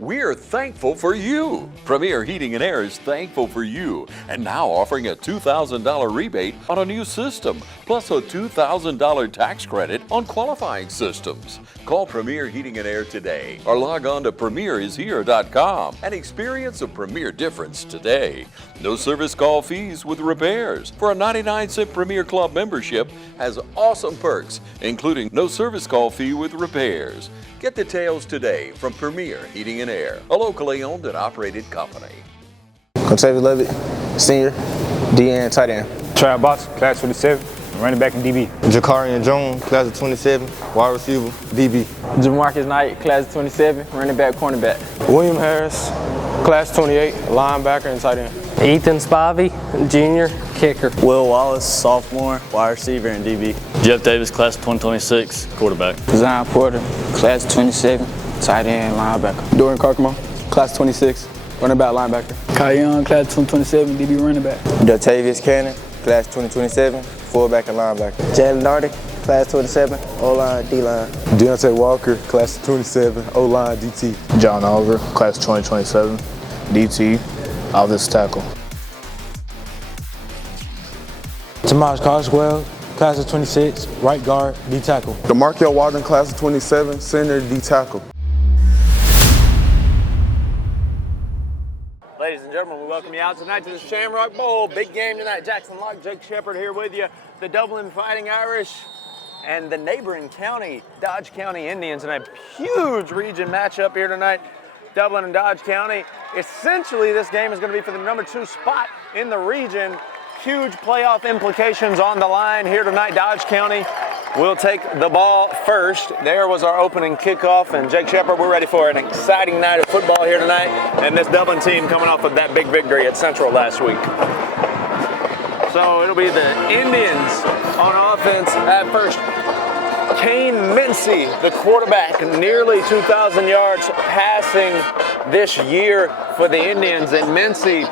We're thankful for you. Premier Heating and Air is thankful for you and now offering a $2,000 rebate on a new system, plus a $2,000 tax credit on qualifying systems. Call Premier Heating and Air today or log on to premierishere.com and experience a Premier difference today. No service call fees with repairs. For a 99-cent Premier Club membership has awesome perks, including no service call fee with repairs. Get details today from Premier Heating and Air, a locally owned and operated company. Contavious Levitt, senior, DN, tight end. Trav Boss, class 27, running back in DB. Jakarian Jones, class of 27, wide receiver, DB. Jamarcus Knight, class of 27, running back, cornerback. William Harris, class 28, linebacker and tight end. Ethan Spivey, junior, kicker. Will Wallace, sophomore, wide receiver and DB. Jeff Davis, class of 2026, quarterback. Zion Porter, class of 27, tight end, linebacker. Dorian Carcamo, class 26, running back, linebacker. Kai Young, class 2027, DB running back. Dotavius Cannon, class 2027, fullback and linebacker. Jalen Nardi, class 27, O-line, D-line. Deontay Walker, class 27, O-line, DT. John Oliver, class 2027, DT, offensive tackle. Tomas Carswell, class of 26, right guard, D tackle. DeMarkel Walden, class of 27, center, D tackle. Ladies and gentlemen, we welcome you out tonight to the Shamrock Bowl. Big game tonight. Jackson Locke, Jake Shepard here with you. The Dublin Fighting Irish and the neighboring county, Dodge County Indians, in a huge region matchup here tonight. Dublin and Dodge County. Essentially, this game is going to be for the number 2 spot in the region. Huge playoff implications on the line here tonight. Dodge County will take the ball first. There was our opening kickoff, and Jake Shepard, we're ready for an exciting night of football here tonight, and this Dublin team coming off of that big victory at Central last week. So it'll be the Indians on offense at first. Kane Mincy, the quarterback, nearly 2,000 yards passing this year for the Indians, and Mincy,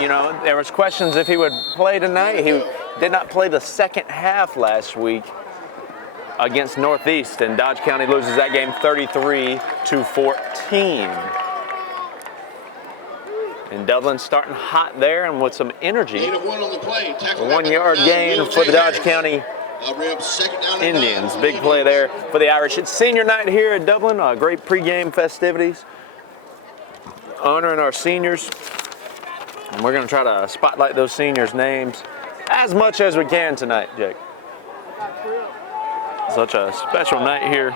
you know, there was questions if he would play tonight. He did not play the second half last week against Northeast, and Dodge County loses that game 33-14. And Dublin starting hot there and with some energy. 1-yard gain for the Dodge County Indians. Big play there for the Irish. It's senior night here at Dublin. Great pregame festivities, honoring our seniors. And we're going to try to spotlight those seniors' names as much as we can tonight, Jake. Such a special night here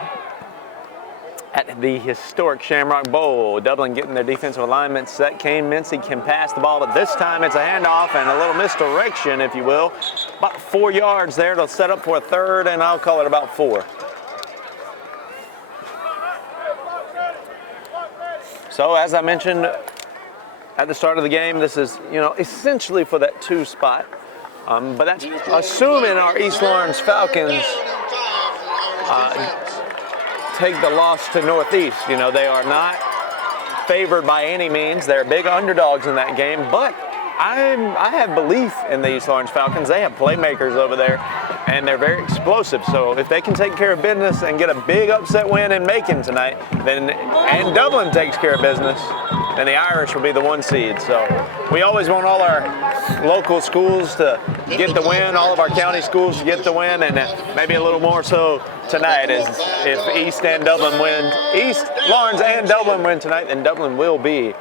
at the historic Shamrock Bowl. Dublin getting their defensive alignment set. Kane Mincy can pass the ball, but this time it's a handoff and a little misdirection, if you will. About 4 yards there. It'll set up for a third, and I'll call it about 4. So as I mentioned at the start of the game, this is, you know, essentially for that 2 spot. But that's assuming our East Lawrence Falcons take the loss to Northeast. You know, they are not favored by any means. They're big underdogs in that game, but I have belief in the East Lawrence Falcons. They have playmakers over there, and they're very explosive. So if they can take care of business and get a big upset win in Macon tonight, then and Dublin takes care of business, then the Irish will be the 1 seed. So we always want all our local schools to get the win, all of our county schools to get the win, and maybe a little more so tonight, as if East Lawrence and Dublin win tonight, then Dublin will be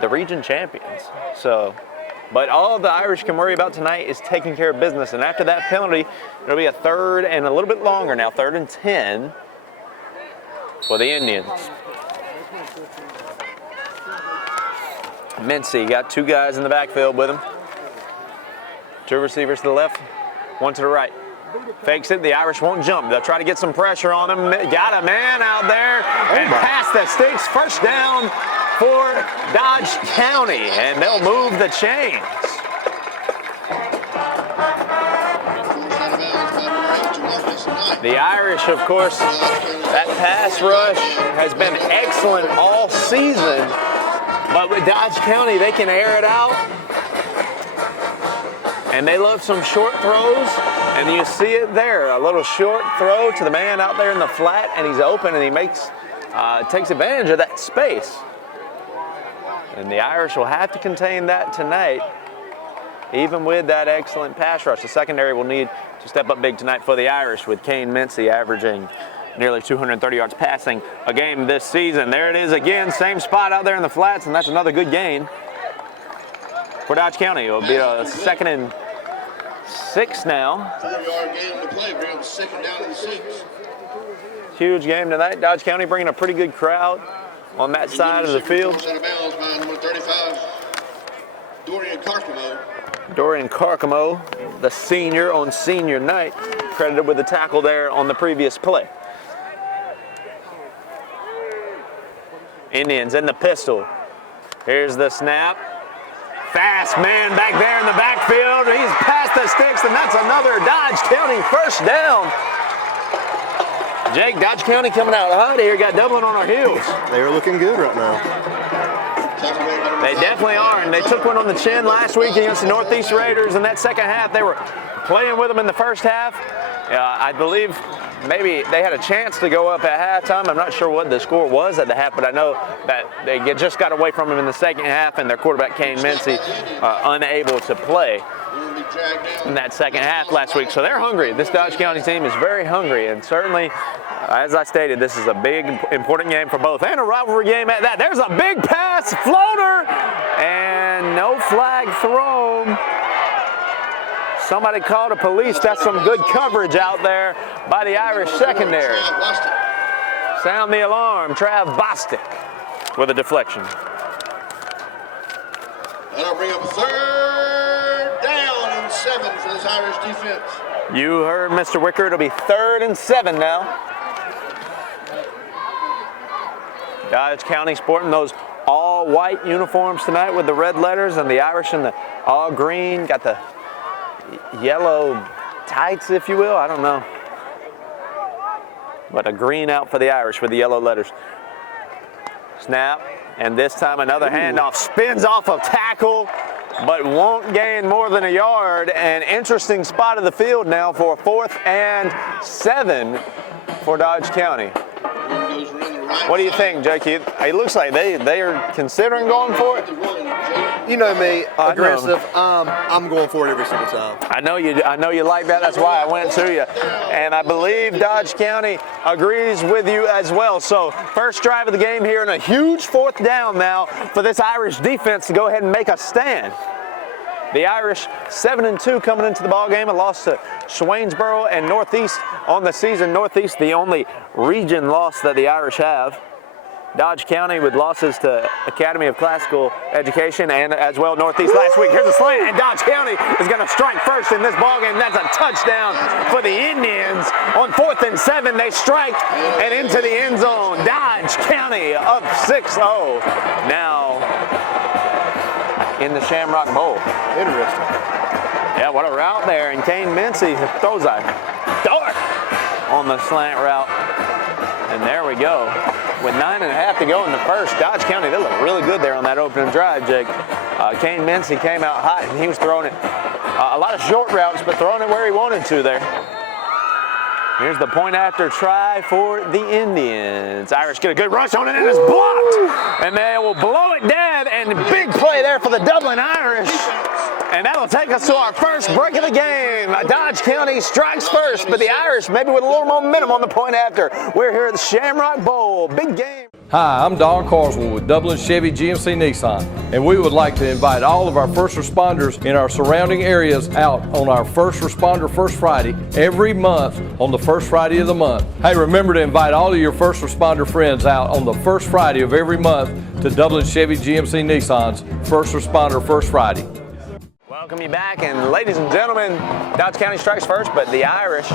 the region champions. So, but all the Irish can worry about tonight is taking care of business, and after that penalty, it'll be a third and a little bit longer now, 3rd and 10 for the Indians. Mincy got 2 guys in the backfield with him. 2 receivers to the left, 1 to the right. Fakes it, the Irish won't jump. They'll try to get some pressure on him. Got a man out there and pass that sticks. First down for Dodge County, and they'll move the chains. The Irish, of course, that pass rush has been excellent all season, but with Dodge County, they can air it out. And they love some short throws, and you see it there. A little short throw to the man out there in the flat, and he's open, and he makes takes advantage of that space. And the Irish will have to contain that tonight, even with that excellent pass rush. The secondary will need to step up big tonight for the Irish, with Kane Mincy averaging nearly 230 yards passing a game this season. There it is again, same spot out there in the flats, and that's another good gain for Dodge County. It'll be a 2nd and 6 now. 4-yard gain to play, bring up 2nd down and 6. Huge game tonight. Dodge County bringing a pretty good crowd on that side of the field. Out of bounds by number 35, Dorian Carcamo. Dorian Carcamo, the senior on senior night, credited with the tackle there on the previous play. Indians in the pistol. Here's the snap. Fast man back there in the backfield. He's past the sticks, and that's another Dodge County first down. Jake, Dodge County coming out hot here. Got Dublin on our heels. They are looking good right now. They definitely are, and they took one on the chin last week against the Northeast Raiders in that second half. They were playing with them in the first half. I believe maybe they had a chance to go up at halftime. I'm not sure what the score was at the half, but I know that they just got away from them in the second half, and their quarterback, Kane Mincy, unable to play in that second half last week. So they're hungry. This Dodge County team is very hungry, and certainly, as I stated, this is a big, important game for both, and a rivalry game at that. There's a big pass, floater, and no flag thrown. Somebody called the police. That's some good coverage out there by the Irish secondary. Sound the alarm. Trav Bostic with a deflection. That'll bring up 3rd down and 7 for this Irish defense. You heard Mr. Wicker. It'll be 3rd and 7 now. Dodge County sporting those all white uniforms tonight with the red letters, and the Irish in the all green. Got the yellow tights, if you will. I don't know. But a green out for the Irish with the yellow letters. Snap, and this time another handoff. Spins off of tackle, but won't gain more than a yard. An interesting spot of the field now for 4th and 7 for Dodge County. What do you think, Jake? It looks like they are considering going for it. You know me, aggressive. I'm going for it every single time. I know you like that. That's why I went to you. And I believe Dodge County agrees with you as well. So first drive of the game here, and a huge 4th down now for this Irish defense to go ahead and make a stand. The Irish 7-2 coming into the ball game, a loss to Swainsboro and Northeast on the season. Northeast, the only region loss that the Irish have. Dodge County with losses to Academy of Classical Education and as well Northeast last week. Here's a slant, and Dodge County is going to strike first in this ballgame. That's a touchdown for the Indians. On 4th and 7, they strike and into the end zone. Dodge County up 6-0. Now in the Shamrock Bowl. Interesting. Yeah, what a route there. And Kane Mincy throws a dart on the slant route. And there we go. With 9.5 to go in the first, Dodge County, they look really good there on that opening drive, Jake. Kane Mincy came out hot, and he was throwing it a lot of short routes, but throwing it where he wanted to there. Here's the point after try for the Indians. Irish get a good rush on it, and it's blocked. And they will blow it dead, and big play there for the Dublin Irish. And that'll take us to our first break of the game. Dodge County strikes first, but the Irish maybe with a little momentum on the point after. We're here at the Shamrock Bowl. Big game. Hi, I'm Don Carswell with Dublin Chevy GMC Nissan, and we would like to invite all of our first responders in our surrounding areas out on our First Responder First Friday every month on the first Friday of the month. Hey, remember to invite all of your first responder friends out on the first Friday of every month to Dublin Chevy GMC Nissan's First Responder First Friday. Welcome you back, and ladies and gentlemen, Dodge County strikes first, but the Irish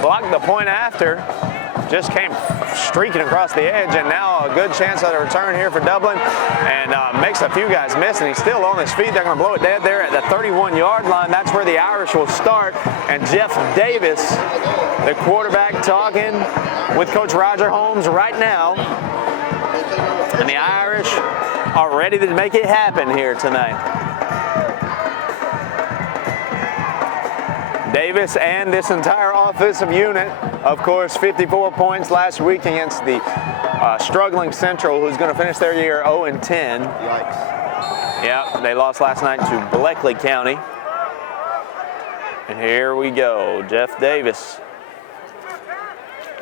blocked the point after. Just came streaking across the edge, and now a good chance at a return here for Dublin, and makes a few guys miss, and he's still on his feet. They're going to blow it dead there at the 31-yard line. That's where the Irish will start, and Jeff Davis, the quarterback, talking with Coach Roger Holmes right now, and the Irish are ready to make it happen here tonight. Davis and this entire offensive unit, of course, 54 points last week against the struggling Central, who's going to finish their year 0-10. Yikes. Yep, they lost last night to Bleckley County. And here we go, Jeff Davis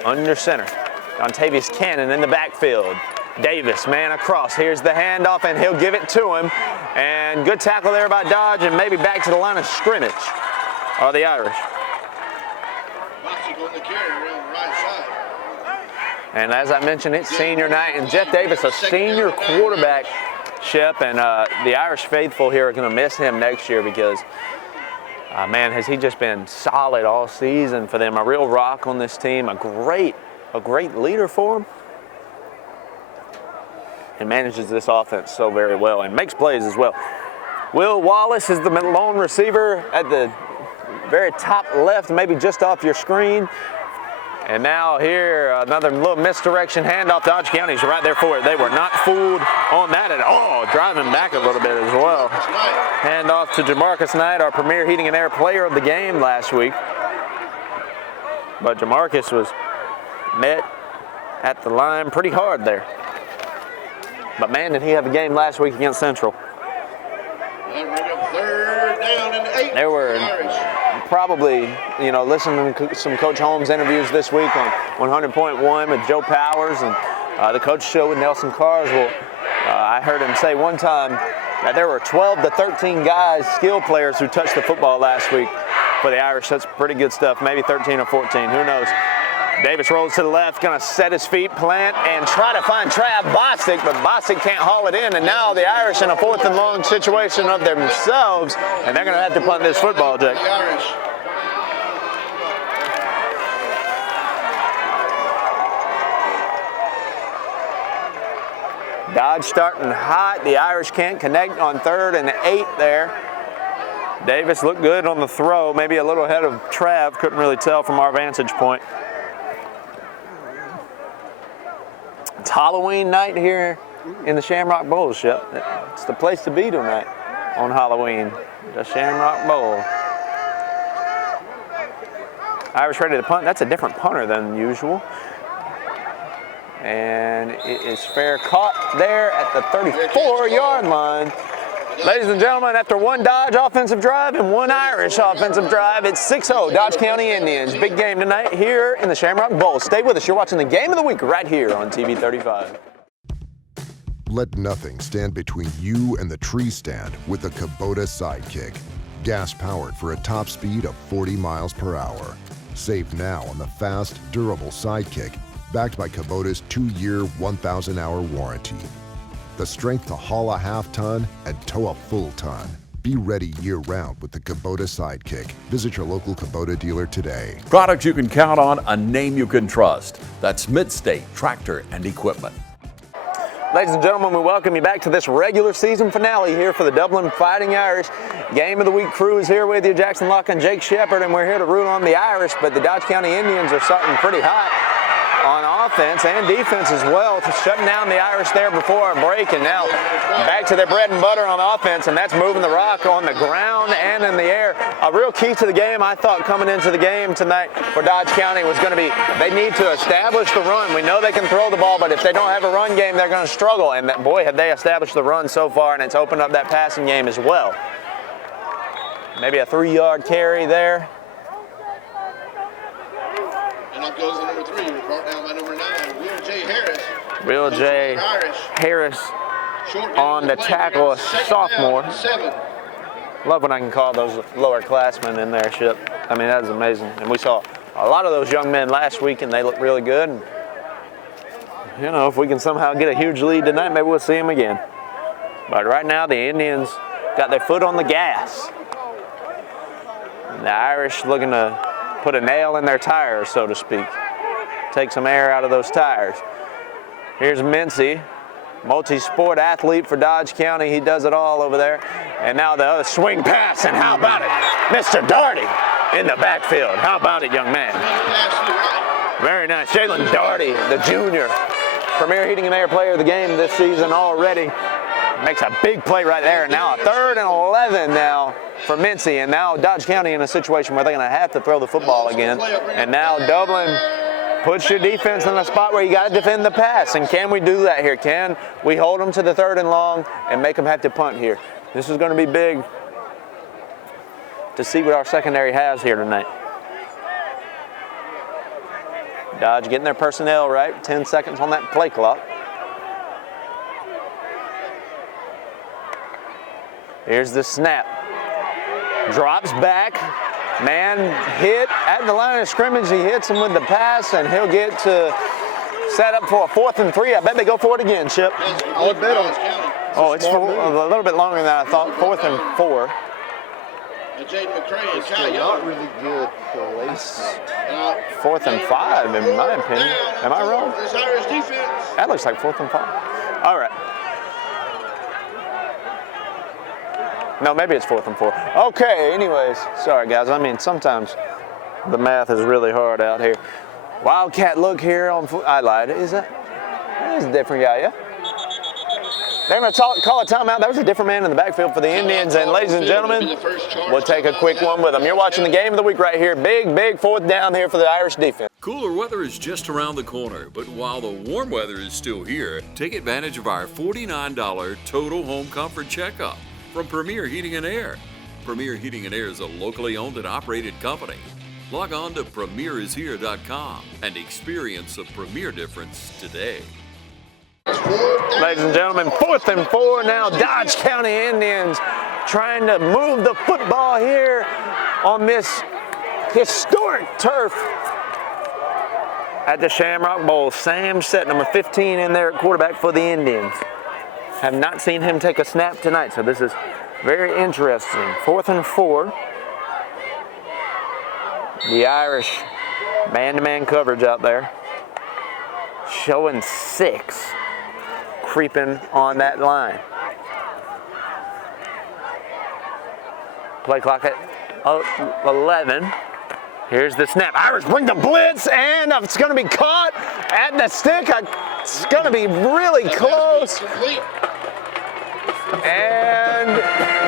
under center. Dontavius Cannon in the backfield. Davis, man across. Here's the handoff, and he'll give it to him. And good tackle there by Dodge, and maybe back to the line of scrimmage are the Irish. And as I mentioned, it's senior night, and Jeff Davis, a senior quarterback, Shep, and the Irish faithful here are going to miss him next year because, man, has he just been solid all season for them. A real rock on this team, a great leader for them. And manages this offense so very well and makes plays as well. Will Wallace is the lone receiver at the very top left, maybe just off your screen. And now here, another little misdirection handoff. Dodge County's right there for it. They were not fooled on that at all. Driving back a little bit as well. Handoff to Jamarcus Knight, our premier heating and air player of the game last week. But Jamarcus was met at the line pretty hard there. But man, did he have a game last week against Central. Third down and 8. There were probably, you know, listening to some Coach Holmes interviews this week on 100.1 with Joe Powers and the Coach Show with Nelson Carswell. I heard him say one time that there were 12 to 13 guys, skill players, who touched the football last week for the Irish. That's pretty good stuff. Maybe 13 or 14, who knows. Davis rolls to the left, gonna set his feet, plant, and try to find Trav Bostic, but Bostic can't haul it in, and now the Irish in a 4th and long situation of themselves, and they're gonna have to punt this football, Jake. Dodge starting hot. The Irish can't connect on 3rd and 8 there. Davis looked good on the throw, maybe a little ahead of Trav, couldn't really tell from our vantage point. It's Halloween night here in the Shamrock Bowl, Shep. It's the place to be tonight on Halloween, the Shamrock Bowl. Irish ready to punt. That's a different punter than usual. And it is fair caught there at the 34-yard line. Ladies and gentlemen, after one Dodge offensive drive and one Irish offensive drive, it's 6-0 Dodge County Indians. Big game tonight here in the Shamrock Bowl. Stay with us. You're watching the Game of the Week right here on TV 35. Let nothing stand between you and the tree stand with the Kubota Sidekick. Gas-powered for a top speed of 40 miles per hour. Save now on the fast, durable Sidekick, backed by Kubota's 2-year, 1,000-hour warranty. The strength to haul a half-ton and tow a full-ton. Be ready year-round with the Kubota Sidekick. Visit your local Kubota dealer today. Products you can count on, a name you can trust. That's Midstate Tractor and Equipment. Ladies and gentlemen, we welcome you back to this regular season finale here for the Dublin Fighting Irish. Game of the Week crew is here with you, Jackson Locke and Jake Shepard, and we're here to root on the Irish, but the Dodge County Indians are starting pretty hot on offense and defense as well, shutting down the Irish there before our break, and now back to their bread and butter on offense, and that's moving the rock on the ground and in the air. A real key to the game, I thought, coming into the game tonight for Dodge County was going to be they need to establish the run. We know they can throw the ball, but if they don't have a run game, they're going to struggle, and boy, have they established the run so far, and it's opened up that passing game as well. Maybe a 3-yard carry there. And up goes the number 3, brought down by number 9, Will J. Harris. Will J. Harris on the tackle, a sophomore. Love when I can call those lower classmen in there, Ship. I mean, that is amazing. And we saw a lot of those young men last week, and they look really good. And, you know, if we can somehow get a huge lead tonight, maybe we'll see them again. But right now, the Indians got their foot on the gas. And the Irish looking to put a nail in their tires, so to speak. Take some air out of those tires. Here's Mincy, multi-sport athlete for Dodge County. He does it all over there. And now the other swing pass, and how about it? Mr. Darty in the backfield. How about it, young man? Very nice. Jalen Darty, the junior, premier heating and air player of the game this season already. Makes a big play right there. And now a 3rd and 11 now for Mincy. And now Dodge County in a situation where they're going to have to throw the football again. And now Dublin puts your defense in a spot where you got to defend the pass. And can we do that here? Can we hold them to the 3rd and long and make them have to punt here? This is going to be big to see what our secondary has here tonight. Dodge getting their personnel right. 10 seconds on that play clock. Here's the snap. Drops back. Man hit at the line of scrimmage. He hits him with the pass, and he'll get to set up for a 4th and 3. I bet they go for it again, Chip. I would bet on it. Oh, it's a little bit longer than I thought. 4th and 4. Not really good place. 4th and 5, in my opinion. Am I wrong? That looks like 4th and 5. All right. No, maybe it's 4th and 4. Okay, anyways. Sorry, guys. I mean, sometimes the math is really hard out here. Wildcat look here on I lied. Is that is a different guy, yeah? They're going to call a timeout. That was a different man in the backfield for the Indians. And ladies and gentlemen, we'll take a quick one with them. You're watching the game of the week right here. Big 4th down here for the Irish defense. Cooler weather is just around the corner, but while the warm weather is still here, take advantage of our $49 total home comfort checkup from Premier Heating and Air. Premier Heating and Air is a locally owned and operated company. Log on to premierishere.com and experience a Premier difference today. Ladies and gentlemen, 4th and 4 now. Dodge County Indians trying to move the football here on this historic turf at the Shamrock Bowl. Sam Sett, number 15 in there at quarterback for the Indians. Have not seen him take a snap tonight, so this is very interesting. 4th and 4. The Irish man-to-man coverage out there. Showing 6. Creeping on that line. Play clock at 11. Here's the snap. Irish bring the blitz, and it's going to be caught at the stick. It's going to be really close. And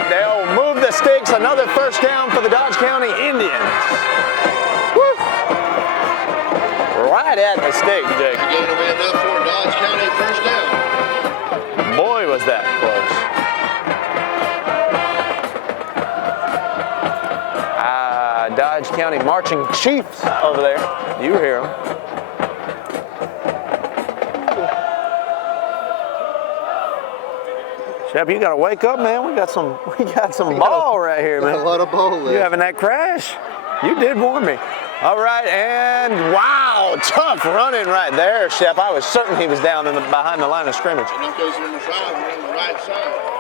they'll move the sticks. Another 1st down for the Dodge County Indians. Woo. Right at the stick, Jake. Again, it'll be enough for Dodge County 1st down. Boy, was that close. Dodge County marching chiefs over there. You hear them. Shep, you gotta wake up, man. We got some ball right here, man. A lot of ball left. You having that crash? You did warn me. All right, and wow, tough running right there, Shep. I was certain he was down behind the line of scrimmage. And up goes number 5 on the right side.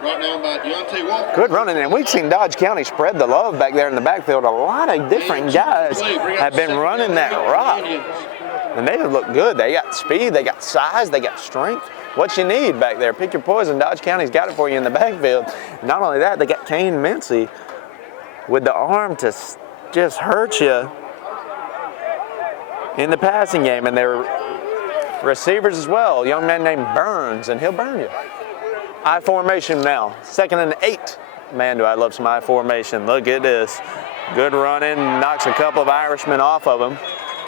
Brought down by Deontay Walker. Good running, and we've seen Dodge County spread the love back there in the backfield. A lot of different guys have been running that rock, and they look good. They got speed, they got size, they got strength. What you need back there, pick your poison. Dodge County's got it for you in the backfield. Not only that, they got Kane Mincy with the arm to just hurt you in the passing game, and their receivers as well. A young man named Burns, and he'll burn you. I formation now, 2nd and 8. Man, do I love some I formation. Look at this. Good running, knocks a couple of Irishmen off of him.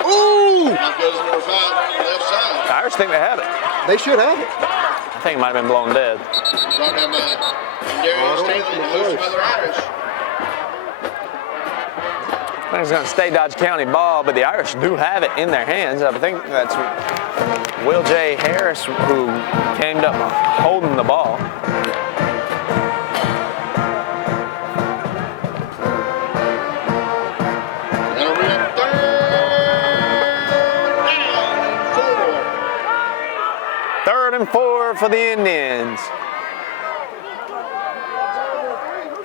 Ooh! Now goes number 5 on the left side. The Irish think they have it. They should have it. I think it might have been blown dead. Brought down by Darius Stanley, the host of the Irish. I think it's going to stay Dodge County ball, but the Irish do have it in their hands. I think that's Will J. Harris who came up holding the ball. That'll be a 3rd and 4 for the Indians.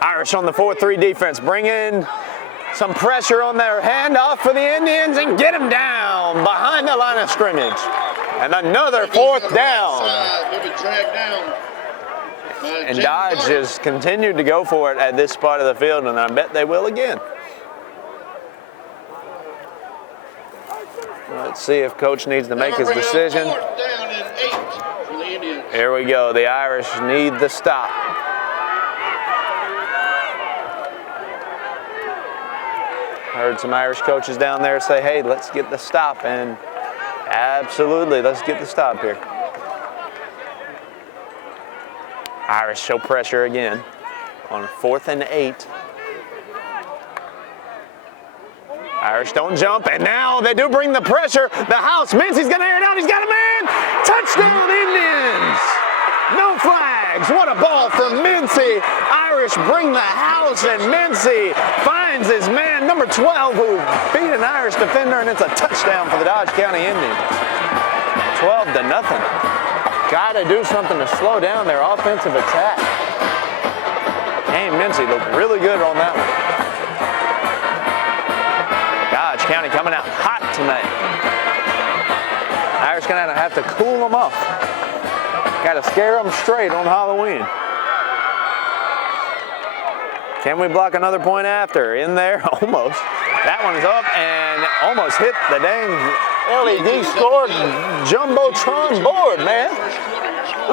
Irish on the 4-3 defense, bring in some pressure on their handoff for the Indians and get them down behind the line of scrimmage. And another 4th down. And Dodge has continued to go for it at this spot of the field, and I bet they will again. Let's see if Coach needs to make his decision. Here we go. The Irish need the stop. Heard some Irish coaches down there say, hey, let's get the stop, and absolutely, let's get the stop here. Irish show pressure again on 4th and 8. Irish don't jump, and now they do bring the pressure. The house, Mincy's gonna air it out, he's got a man! Touchdown Indians! No flags, what a ball for Mincy. Irish bring the house, and Mincy finds his man, number 12, who beat an Irish defender, and it's a touchdown for the Dodge County Indians. 12-0. Gotta do something to slow down their offensive attack. Hey, Mincy looked really good on that one. Dodge County coming out hot tonight. Irish gonna have to cool them off. Gotta scare them straight on Halloween. Can we block another point after? In there, almost. That one is up and almost hit the dang LED scored Jumbotron board, man.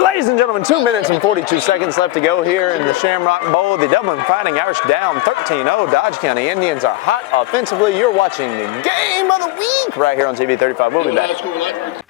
Ladies and gentlemen, 2 minutes and 42 seconds left to go here in the Shamrock Bowl. The Dublin Fighting Irish down 13-0. Dodge County Indians are hot offensively. You're watching the game of the week right here on TV 35. We'll be back.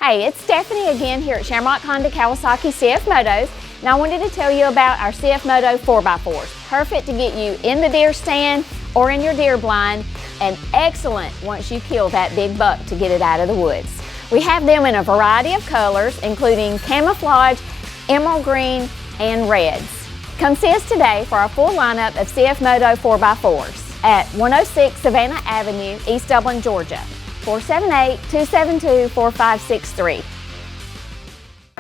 Hey, it's Stephanie again here at Shamrock Honda Kawasaki CF Motos. Now I wanted to tell you about our CF Moto 4x4s. Perfect to get you in the deer stand or in your deer blind, and excellent once you kill that big buck to get it out of the woods. We have them in a variety of colors, including camouflage, emerald green, and reds. Come see us today for our full lineup of CF Moto 4x4s at 106 Savannah Avenue, East Dublin, Georgia, 478-272-4563.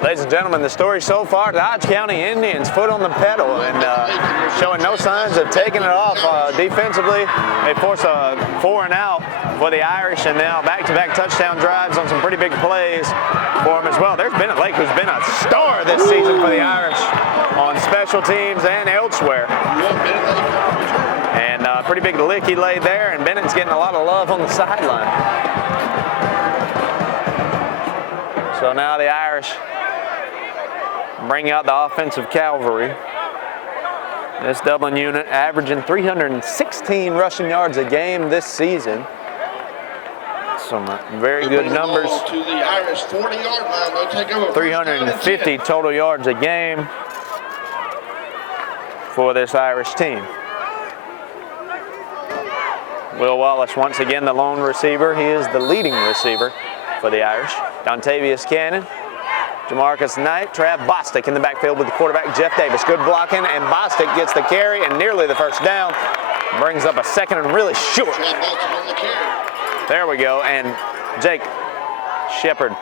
Ladies and gentlemen, the story so far, the Dodge County Indians foot on the pedal and showing no signs of taking it off defensively. They force a 4 and out for the Irish, and now back-to-back touchdown drives on some pretty big plays for them as well. There's Bennett Lake, who's been a star this season for the Irish on special teams and elsewhere. And pretty big lick he laid there, and Bennett's getting a lot of love on the sideline. So now the Irish bring out the offensive cavalry. This Dublin unit averaging 316 rushing yards a game this season. Some very good numbers. To the Irish 40-yard line. They'll take over 350 total yards a game for this Irish team. Will Wallace once again the lone receiver. He is the leading receiver for the Irish. Dontavius Cannon, Jamarcus Knight, Trav Bostic in the backfield with the quarterback, Jeff Davis. Good blocking, and Bostic gets the carry and nearly the first down. Brings up a second and really short. There we go, and Jake Shepard.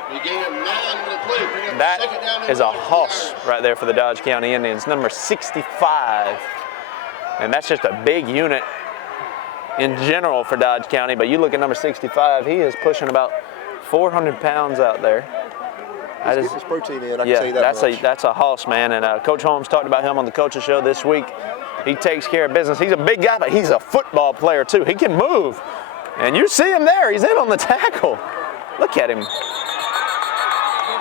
That is a hoss right there for the Dodge County Indians, number 65. And that's just a big unit in general for Dodge County, but you look at number 65, he is pushing about 400 pounds out there. He's getting his protein in, I can say that much. That's a hoss, man, and Coach Holmes talked about him on the coaches show this week. He takes care of business. He's a big guy, but he's a football player too. He can move, and you see him there. He's in on the tackle. Look at him.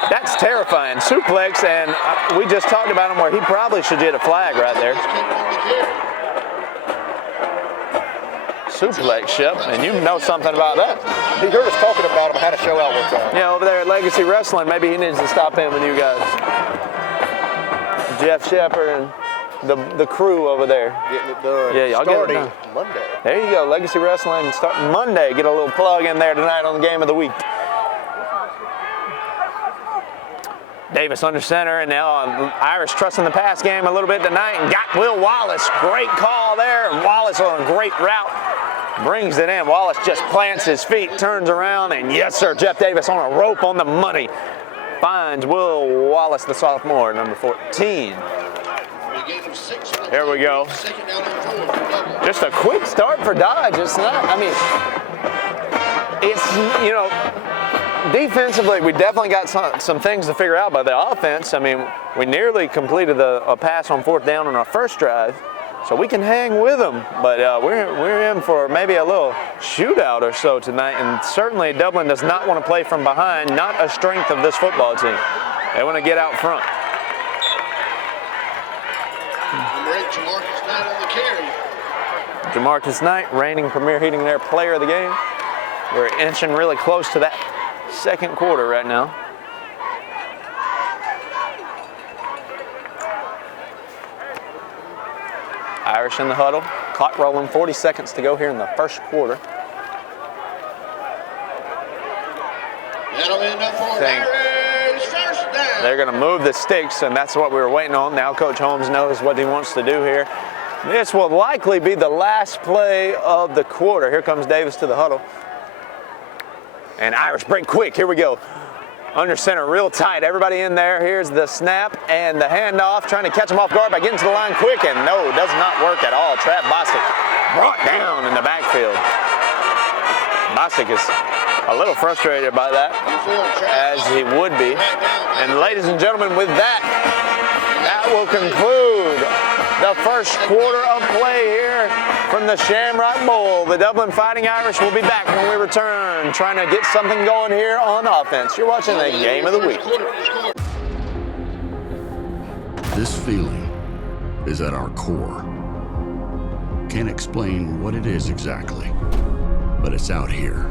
That's terrifying. Suplex, and we just talked about him where he probably should get a flag right there. Suplex, Shep, and you know something about that. He heard us talking about him, had a show out one time. Yeah, over there at Legacy Wrestling, maybe he needs to stop in with you guys. Jeff Shepard and the crew over there. Getting it done. Yeah, y'all get it done. Monday. There you go, Legacy Wrestling starting Monday. Get a little plug in there tonight on the game of the week. Davis under center, and now Irish trusting the pass game a little bit tonight, and got Will Wallace. Great call there, and Wallace on a great route. Brings it in. Wallace just plants his feet, turns around, and yes, sir, Jeff Davis on a rope on the money. Finds Will Wallace, the sophomore, number 14. There we go. Just a quick start for Dodge. It's not, I mean, it's, you know, defensively, we definitely got some things to figure out by the offense. I mean, we nearly completed a pass on 4th down on our first drive, so we can hang with them. But we're in for maybe a little shootout or so tonight, and certainly Dublin does not want to play from behind, not a strength of this football team. They want to get out front. Number 8, Jamarcus Knight on the carry. Jamarcus Knight, reigning Premier Heating and Air Player of the game. We're inching really close to that second quarter right now. Irish in the huddle. Clock rolling, 40 seconds to go here in the first quarter. That'll be enough for Irish. First down. They're going to move the sticks, and that's what we were waiting on. Now Coach Holmes knows what he wants to do here. This will likely be the last play of the quarter. Here comes Davis to the huddle. And Irish break quick. Here we go. Under center, real tight. Everybody in there. Here's the snap and the handoff. Trying to catch him off guard by getting to the line quick. And no, does not work at all. Trav Bostic brought down in the backfield. Bostic is a little frustrated by that, as he would be. And ladies and gentlemen, with that, that will conclude the first quarter of play here from the Shamrock Bowl. The Dublin Fighting Irish will be back when we return, trying to get something going here on offense. You're watching the Game of the Week. This feeling is at our core. Can't explain what it is exactly, but it's out here.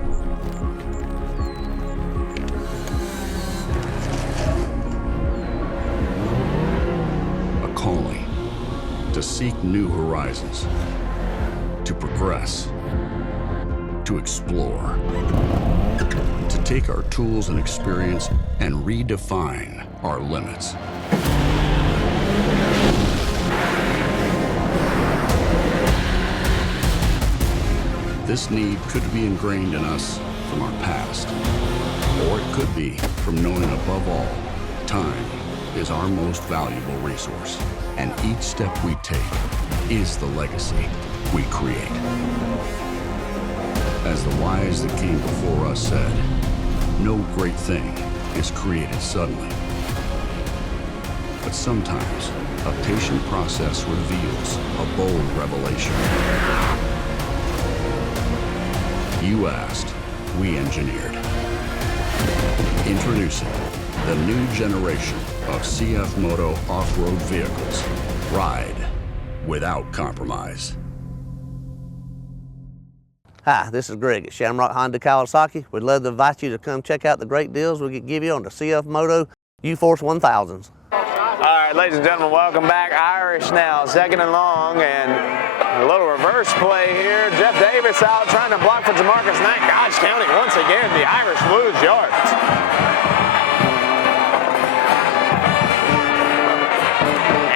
A calling to seek new horizons, to progress, to explore, to take our tools and experience and redefine our limits. This need could be ingrained in us from our past, or it could be from knowing above all, time is our most valuable resource, and each step we take is the legacy we create. As the wise that came before us said, no great thing is created suddenly. But sometimes a patient process reveals a bold revelation. You asked, we engineered. Introducing the new generation of CF Moto off-road vehicles. Ride without compromise. Hi, this is Greg at Shamrock Honda Kawasaki. We'd love to invite you to come check out the great deals we could give you on the CF Moto U-Force 1000s. All right, ladies and gentlemen, welcome back. Irish now, second and long, and a little reverse play here. Jeff Davis out trying to block for Jamarcus Knight. Dodge County once again, the Irish lose yards.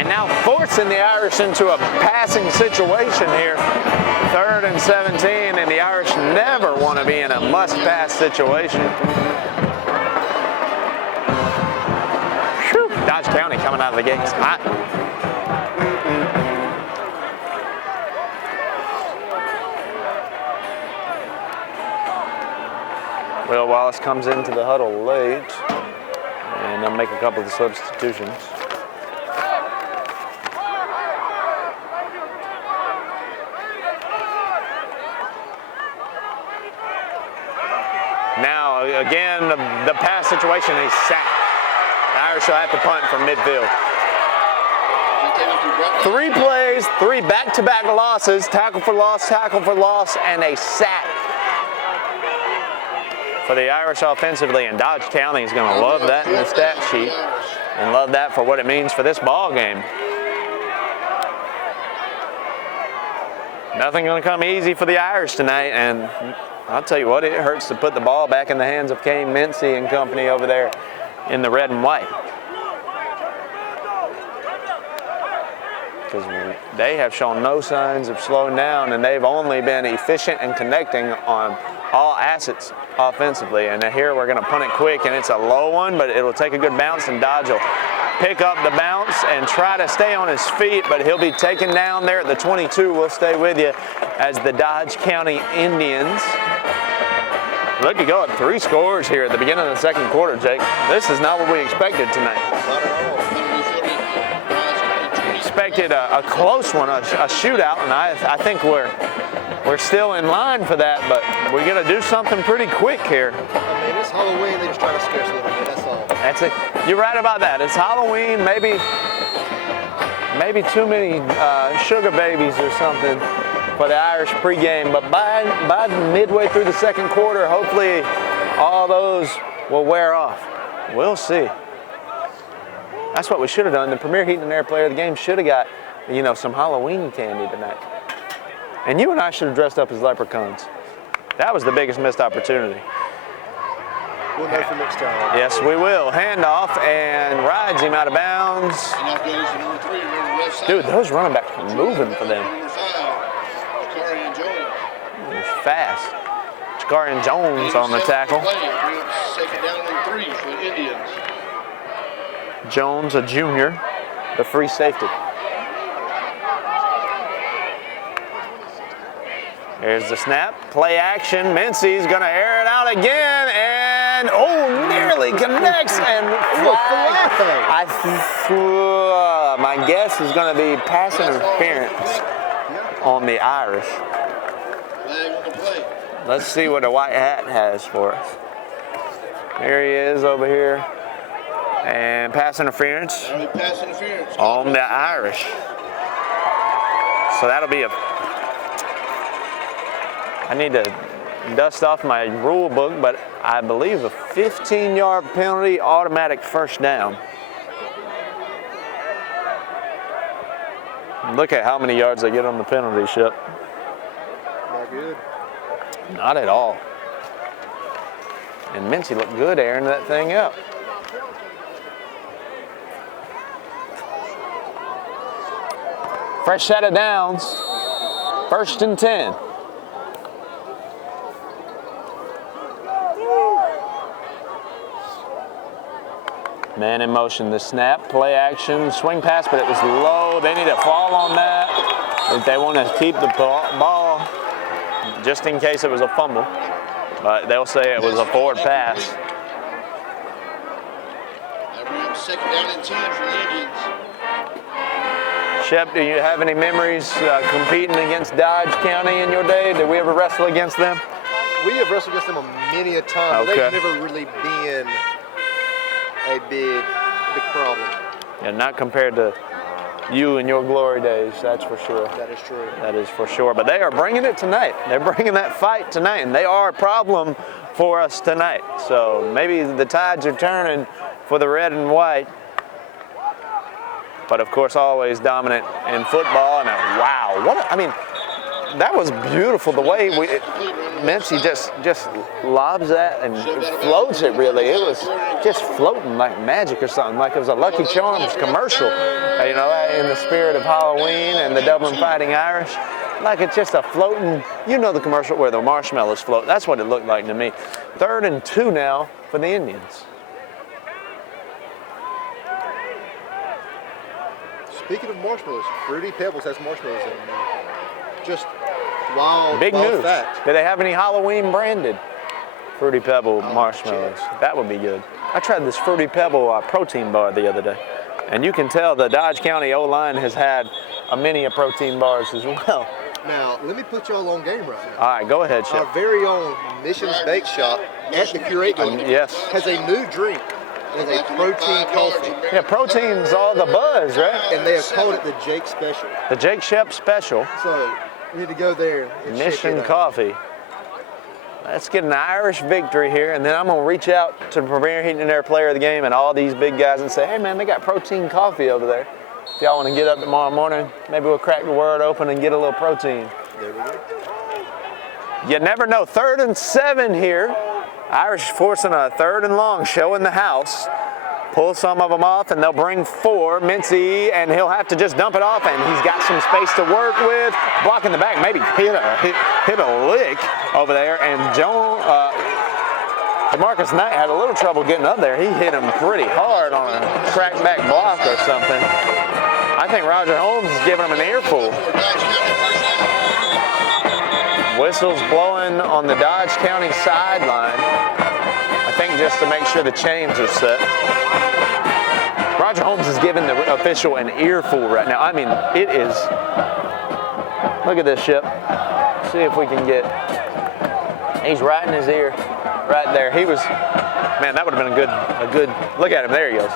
And now forcing the Irish into a passing situation here. 3rd and 17, and the Irish never want to be in a must-pass situation. Whew. Dodge County coming out of the gates hot. Will Wallace comes into the huddle late, and they'll make a couple of substitutions. Now, again, the pass situation, a sack. The Irish will have to punt from midfield. 3 plays, 3 back-to-back losses, tackle for loss, and a sack for the Irish offensively. And Dodge County is going to love that in the stat sheet and love that for what it means for this ball game. Nothing going to come easy for the Irish tonight, and I'll tell you what, it hurts to put the ball back in the hands of Kane Mincy and company over there in the red and white. Because they have shown no signs of slowing down, and they've only been efficient and connecting on all assets offensively. And here we're going to punt it quick, and it's a low one, but it'll take a good bounce, and Dodge will pick up the bounce and try to stay on his feet, but he'll be taken down there at the 22. We'll stay with you as the Dodge County Indians look to go at 3 scores here at the beginning of the second quarter, Jake. This is not what we expected tonight. Expected a close one, a shootout, and I think we're still in line for that, but we're going to do something pretty quick here. I mean, it's Halloween, they just trying to scare us a little bit, that's all. That's it. You're right about that. It's Halloween, maybe too many sugar babies or something for the Irish pregame. But by midway through the second quarter, hopefully all those will wear off. We'll see. That's what we should have done. The Premier Heating and Air Player of the game should have got, you know, some Halloween candy tonight. And you and I should have dressed up as leprechauns. That was the biggest missed opportunity. We'll know for next time. Yes, we will. Handoff and rides him out of bounds. Dude, those running backs are moving for them. It's fast. Jakarian Jones on the tackle. Jones, a junior, the free safety. Here's the snap, play action. Mincy's gonna air it out again, and nearly connects and flag. My guess is gonna be pass interference on the Irish. Let's see what the white hat has for us. Here he is over here, and pass interference on the Irish. So that'll be a. I need to dust off my rule book, but I believe a 15-yard penalty, automatic first down. Look at how many yards they get on the penalty, Ship. Not good. Not at all. And Mincy looked good airing that thing up. Fresh set of downs. 1st and 10. Man in motion, the snap, play action, swing pass, but it was low. They need to fall on that if they want to keep the ball, just in case it was a fumble. But they'll say it was a forward pass. Second down and 10 for the Indians. Shep, do you have any memories competing against Dodge County in your day? Did we ever wrestle against them? We have wrestled against them many a time. Okay. They've never really been a big problem. And not compared to you and your glory days, that's for sure. That is true. That is for sure. But they are bringing it tonight. They're bringing that fight tonight, and they are a problem for us tonight. So maybe the tides are turning for the red and white. But of course, always dominant in football. And wow, that was beautiful. The way Mincy just lobs that and floats it. Really, it was just floating like magic or something. Like it was a Lucky Charms commercial. You know, in the spirit of Halloween and the Dublin Fighting Irish. Like it's just a floating. You know the commercial where the marshmallows float. That's what it looked like to me. 3rd and 2 now for the Indians. Speaking of marshmallows, Fruity Pebbles has marshmallows in them. Just wild, Big news. fact. Do they have any Halloween branded Fruity Pebble marshmallows? That would be good. I tried this Fruity Pebble protein bar the other day, and you can tell the Dodge County O-line has had a many protein bars as well. Now, let me put y'all on game right now. All right, go ahead, Chef. Our very own Missions Bake Shop at the Curate Building has a new drink. It's a protein coffee. Yeah, protein's all the buzz, right? And they have called it the Jake Special. The Jake Shep Special. So, we need to go there and Mission Coffee. Let's get an Irish victory here, and then I'm going to reach out to the Premier Heating and Air Player of the game and all these big guys and say, hey, man, they got protein coffee over there. If y'all want to get up tomorrow morning, maybe we'll crack the word open and get a little protein. There we go. You never know. 3rd and 7 here. Irish forcing a 3rd and long, showing the house. Pull some of them off, and they'll bring 4. Mincy, and he'll have to just dump it off, and he's got some space to work with. Blocking the back, maybe hit a lick over there, and DeMarcus Knight had a little trouble getting up there. He hit him pretty hard on a cracked back block or something. I think Roger Holmes is giving him an earful. Whistles blowing on the Dodge County sideline. I think just to make sure the chains are set. Roger Holmes is giving the official an earful right now. I mean, it is. Look at this, Ship. See if we can get. He's right in his ear, right there. He was. Man, that would have been a good. Look at him. There he goes.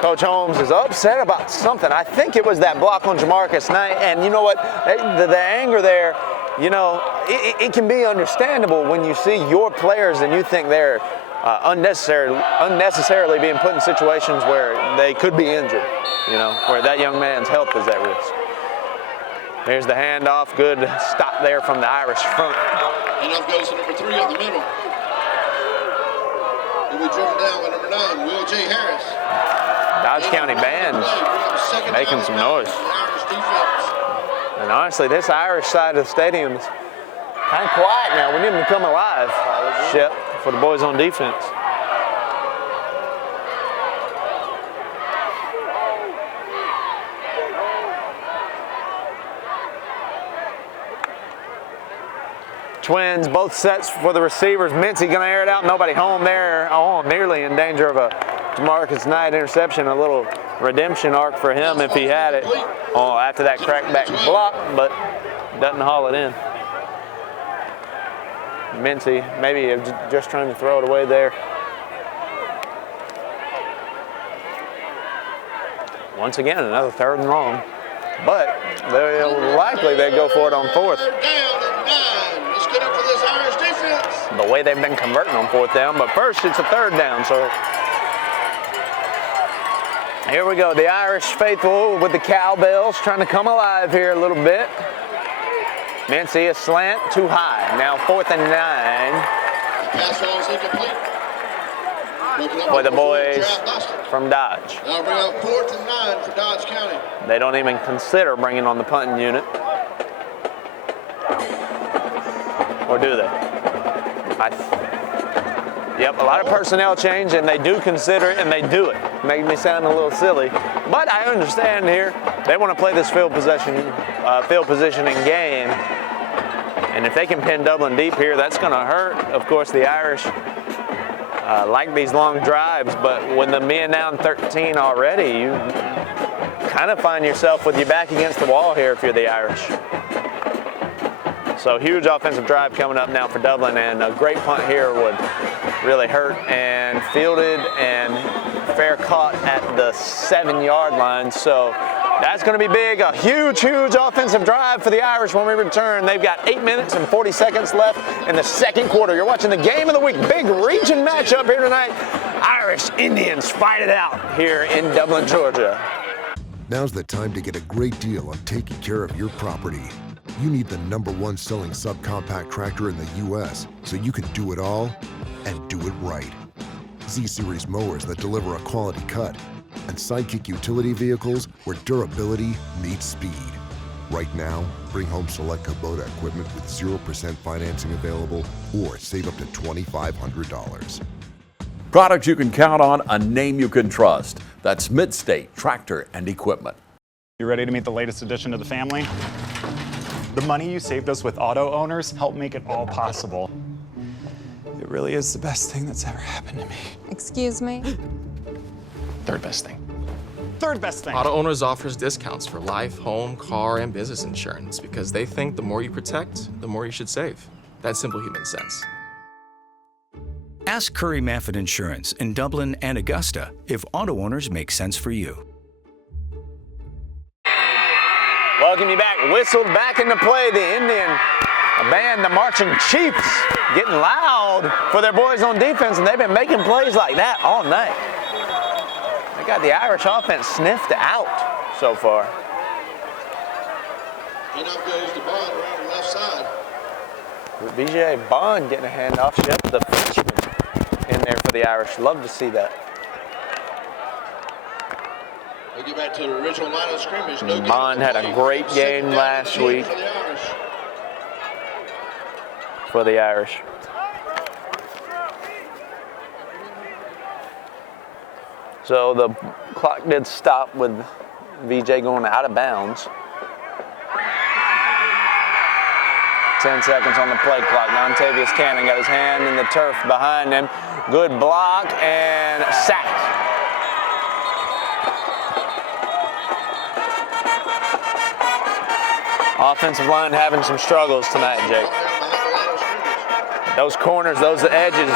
Coach Holmes is upset about something. I think it was that block on Jamarcus Knight. And you know what? The anger there, you know, it can be understandable when you see your players and you think they're unnecessarily being put in situations where they could be injured, you know, where that young man's health is at risk. Here's the handoff. Good stop there from the Irish front. Handoff goes to number 3 up the middle. He'll be driven down by number 9, Will J. Harris. Dodge County band making some noise. And honestly, this Irish side of the stadium is kind of quiet now. We need them to come alive. Shit, for the boys on defense. Twins, both sets for the receivers. Mincy gonna air it out. Nobody home there. Oh, nearly in danger of a Jamarcus Knight interception. A little redemption arc for him if he had it. Oh, after that crackback block, but doesn't haul it in. Mincy maybe just trying to throw it away there. Once again, another 3rd and long. But likely they go for it on 4th. The way they've been converting on 4th down, but first it's a 3rd down, so here we go. The Irish faithful with the cowbells trying to come alive here a little bit. Mincy, a slant too high. Now 4th and 9. Pass falls incomplete. For the boys from Dodge. Now bring up 4th and 9 for Dodge County. They don't even consider bringing on the punting unit. Or do they? Yep, a lot of personnel change, and they do consider it, and they do it. Makes me sound a little silly, but I understand here. They want to play this field positioning game, and if they can pin Dublin deep here, that's going to hurt. Of course, the Irish like these long drives, but when the men down 13 already, you kind of find yourself with your back against the wall here if you're the Irish. So huge offensive drive coming up now for Dublin, and a great punt here would really hurt, and fielded and fair caught at the 7-yard line. So that's going to be big. A huge, huge offensive drive for the Irish when we return. They've got 8 minutes and 40 seconds left in the 2nd quarter. You're watching the game of the week. Big region matchup here tonight. Irish Indians fight it out here in Dublin, Georgia. Now's the time to get a great deal on taking care of your property. You need the #1 selling subcompact tractor in the U.S. so you can do it all and do it right. Z-Series mowers that deliver a quality cut, and Sidekick utility vehicles where durability meets speed. Right now, bring home select Kubota equipment with 0% financing available or save up to $2,500. Products you can count on, a name you can trust. That's Midstate Tractor and Equipment. You ready to meet the latest addition to the family? The money you saved us with auto owners helped make it all possible. It really is the best thing that's ever happened to me. Excuse me? 3rd best thing. 3rd best thing. Auto Owners offers discounts for life, home, car, and business insurance because they think the more you protect, the more you should save. That's simple human sense. Ask Curry Maffin Insurance in Dublin and Augusta if auto owners make sense for you. Welcome you back. Whistled back into play. The Indian band, the Marching Chiefs, getting loud for their boys on defense, and they've been making plays like that all night. They got the Irish offense sniffed out so far. Handoff goes to Bond around the left side. BJ Bond getting a handoff. Shep, the freshman, in there for the Irish. Love to see that. We'll get back to the original line of scrimmage. No Bond had a great game last week for the Irish. So the clock did stop with VJ going out of bounds. 10 seconds on the play clock. Montavious Cannon got his hand in the turf behind him. Good block and sack. Offensive line having some struggles tonight, Jake. Those corners, those edges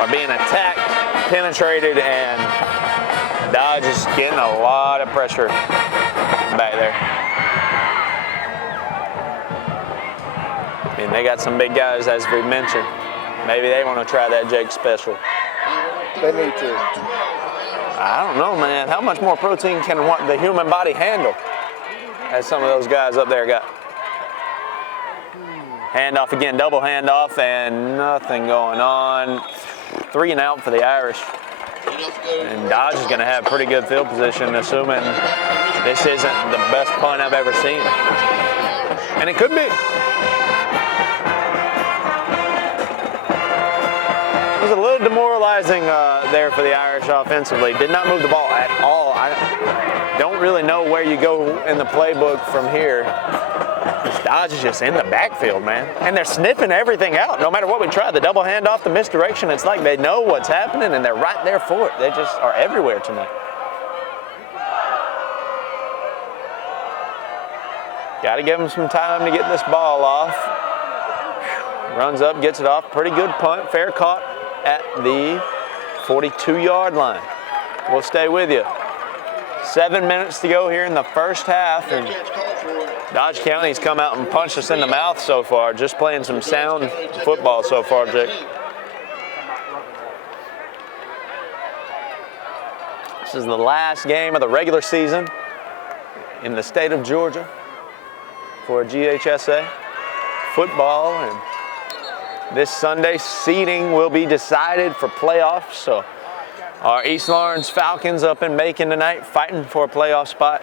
are being attacked penetrated, and Dodge is getting a lot of pressure back there. I mean, they got some big guys, as we mentioned. Maybe they want to try that Jake special. They need to. I don't know, man. How much more protein can the human body handle? As some of those guys up there got. Handoff again, double handoff, and nothing going on. 3 and out for the Irish. And Dodge is going to have pretty good field position, assuming this isn't the best punt I've ever seen. And it could be. It was a little demoralizing there for the Irish offensively. Did not move the ball at all. I don't really know where you go in the playbook from here. Dodge is just in the backfield, man. And they're sniffing everything out. No matter what we try, the double handoff, the misdirection, it's like they know what's happening and they're right there for it. They just are everywhere tonight. Got to give them some time to get this ball off. Runs up, gets it off. Pretty good punt. Fair caught at the 42-yard line. We'll stay with you. 7 minutes to go here in the first half, and Dodge County's come out and punched us in the mouth so far. Just playing some sound football so far, Jake. This is the last game of the regular season in the state of Georgia for GHSA football, and this Sunday seeding will be decided for playoffs. So our East Lawrence Falcons up in Macon tonight, fighting for a playoff spot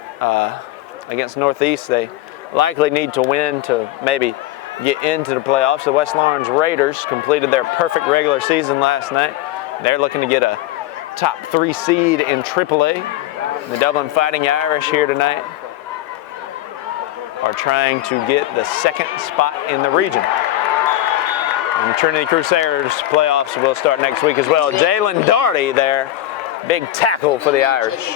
against Northeast. They likely need to win to maybe get into the playoffs. The West Lawrence Raiders completed their perfect regular season last night. They're looking to get a top 3 seed in AAA. The Dublin Fighting Irish here tonight are trying to get the 2nd spot in the region. And the Trinity Crusaders playoffs will start next week as well. Jalen Darty there, big tackle for the Irish.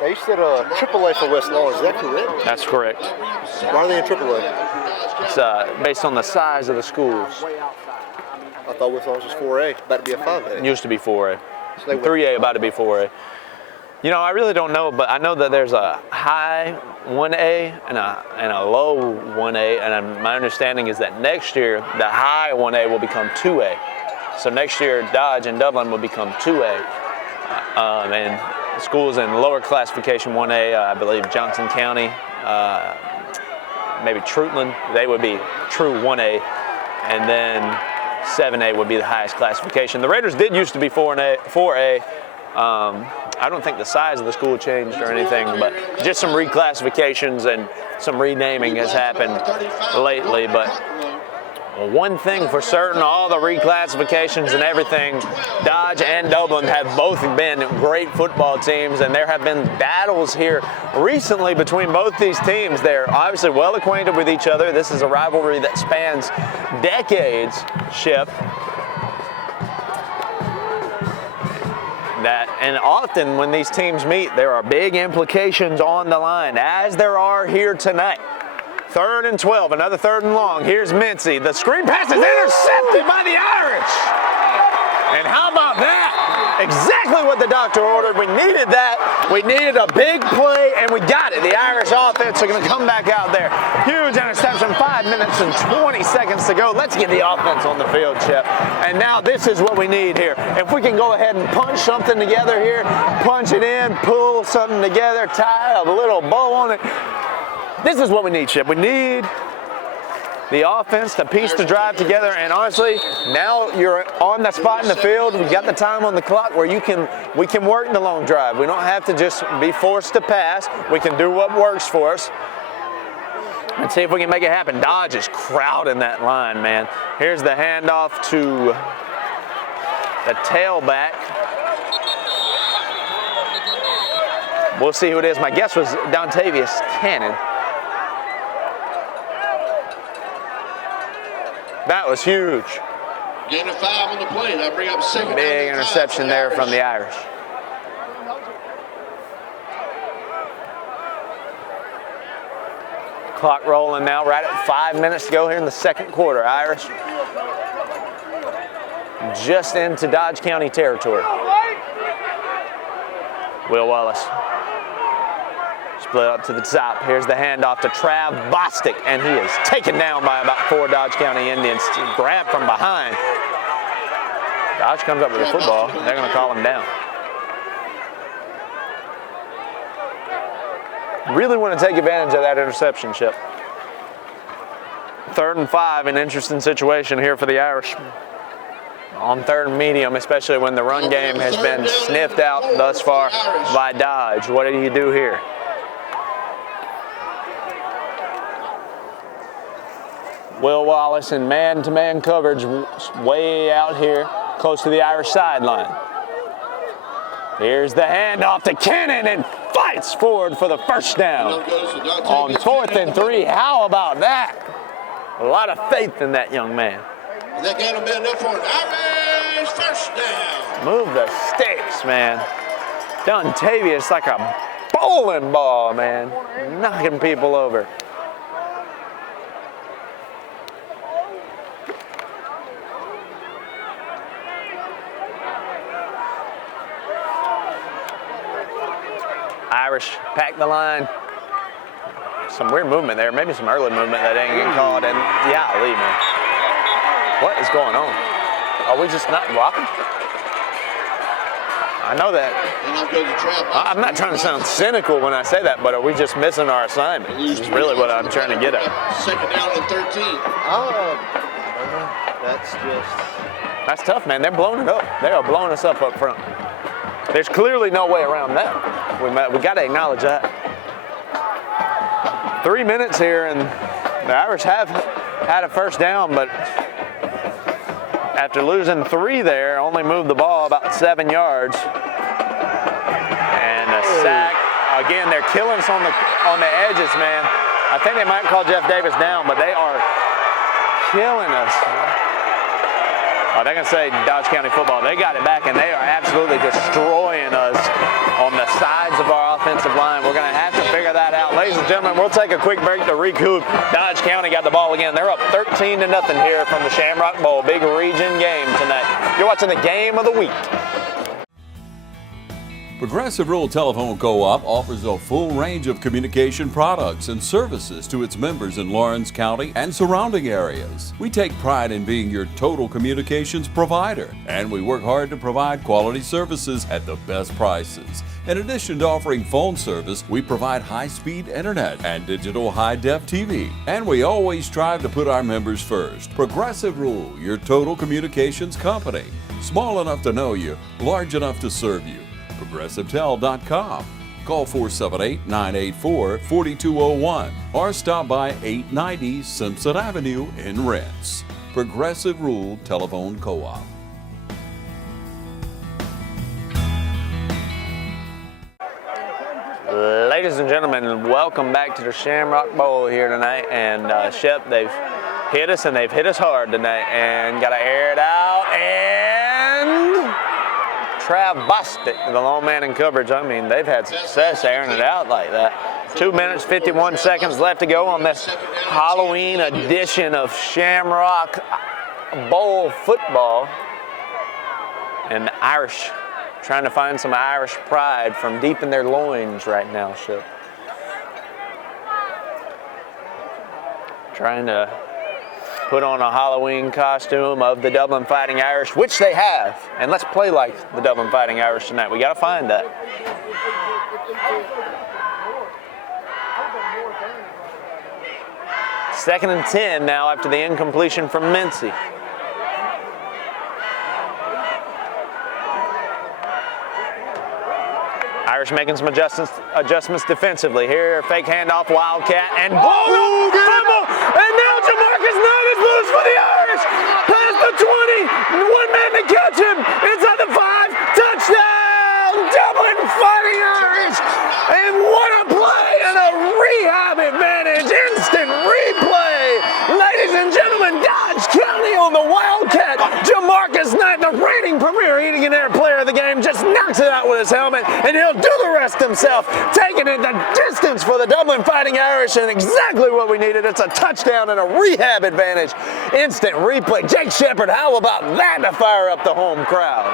Now you said AAA for West Lawrence, is that correct? That's correct. Why are they in AAA? It's based on the size of the schools. I thought West Lawrence was 4A, about to be a 5A. It used to be 4A. 3A about to be 4A. You know, I really don't know, but I know that there's a high 1A and a low 1A, and my understanding is that next year the high 1A will become 2A. So next year Dodge and Dublin will become 2A. And schools in lower classification 1A, I believe Johnson County, maybe Troutland, they would be true 1A, and then 7A would be the highest classification. The Raiders did used to be 4A. I don't think the size of the school changed or anything, but just some reclassifications and some renaming has happened lately. But one thing for certain, all the reclassifications and everything, Dodge and Dublin have both been great football teams, and there have been battles here recently between both these teams. They're obviously well acquainted with each other. This is a rivalry that spans decades, Ship. And often when these teams meet, there are big implications on the line, as there are here tonight. 3rd and 12, another 3rd and long. Here's Mincy. The screen pass is intercepted by the Irish. And how about that? Exactly what the doctor ordered. We needed that. We needed a big play, and we got it. The Irish offense are going to come back out there. Huge interception, 5 minutes and 20 seconds to go. Let's get the offense on the field, Chip. And now this is what we need here. If we can go ahead and punch something together here, punch it in, pull something together, tie a little bow on it. This is what we need, Chip. We need the offense to piece the drive together, and honestly, now you're on the spot in the field. We've got the time on the clock where we can work the long drive. We don't have to just be forced to pass. We can do what works for us and see if we can make it happen. Dodge is crowding that line, man. Here's the handoff to the tailback. We'll see who it is. My guess was Dontavius Cannon. That was huge. Gain of 5 on the play. That'll bring up 2nd. Big interception there from the Irish. Clock rolling now, right at 5 minutes to go here in the 2nd quarter. Irish just into Dodge County territory. Will Wallace. Split up to the top. Here's the handoff to Trav Bostic, and he is taken down by about 4 Dodge County Indians. Grabbed from behind. Dodge comes up with the football. They're going to call him down. Really want to take advantage of that interception, Chip. 3rd and 5, an interesting situation here for the Irish. On 3rd and medium, especially when the run game has been sniffed out thus far by Dodge. What do you do here? Will Wallace in man-to-man coverage way out here, close to the Irish sideline. Here's the handoff to Cannon and fights forward for the first down. On 4th and 3, how about that? A lot of faith in that young man. That got him enough for an Irish first down. Move the sticks, man. Dontavius like a bowling ball, man. Knocking people over. Irish pack the line. Some weird movement there, maybe some early movement that ain't getting called. And yeah, leave me. What is going on? Are we just not blocking? I know that. I'm not trying to sound cynical when I say that, but are we just missing our assignment? This is really what I'm trying to get at. 2nd down and 13. That's tough, man. They're blowing it up. They are blowing us up front. There's clearly no way around that. We got to acknowledge that. 3 minutes here, and the Irish have had a first down, but after losing 3 there, only moved the ball about 7 yards. And a sack. Again, they're killing us on the edges, man. I think they might call Jeff Davis down, but they are killing us. Oh, they're going to say Dodge County football. They got it back, and they are absolutely destroying us on the sides of our offensive line. We're going to have to figure that out. Ladies and gentlemen, we'll take a quick break to recoup. Dodge County got the ball again. They're up 13-0 here from the Shamrock Bowl. Big region game tonight. You're watching the game of the week. Progressive Rural Telephone Co-op offers a full range of communication products and services to its members in Lawrence County and surrounding areas. We take pride in being your total communications provider, and we work hard to provide quality services at the best prices. In addition to offering phone service, we provide high-speed internet and digital high-def TV. And we always strive to put our members first. Progressive Rural, your total communications company. Small enough to know you, large enough to serve you. ProgressiveTel.com. Call 478-984-4201 or stop by 890 Simpson Avenue in Rents. Progressive Rural Telephone Co-op. Ladies and gentlemen, welcome back to the Shamrock Bowl here tonight. And Shep, they've hit us, and they've hit us hard tonight. And got to air it out. And Trav Bostic, the lone man in coverage. I mean, they've had success airing it out like that. 2 minutes, 51 seconds left to go on this Halloween edition of Shamrock Bowl football. And the Irish trying to find some Irish pride from deep in their loins right now, so. Trying to put on a Halloween costume of the Dublin Fighting Irish, which they have. And let's play like the Dublin Fighting Irish tonight. We got to find that. Second and 10 now after the incompletion from Mincy. Irish making some adjustments defensively. Here, fake handoff, Wildcat, and blown up, fumble, and now Jamarcus Knight is loose for the Irish. Past the 20, one man to catch him, inside the 5, touchdown, Dublin Fighting Irish. And what a play and a rehab advantage, instant replay. Ladies and gentlemen, Dodge County on the Wildcat. Jamarcus Knight, the reigning premier Heating and Air player of the game, just knocks it out with his helmet, and he'll do the rest himself, taking it the distance for the Dublin Fighting Irish, and exactly what we needed. It's a touchdown and a rehab advantage. Instant replay. Jake Shepard, how about that to fire up the home crowd?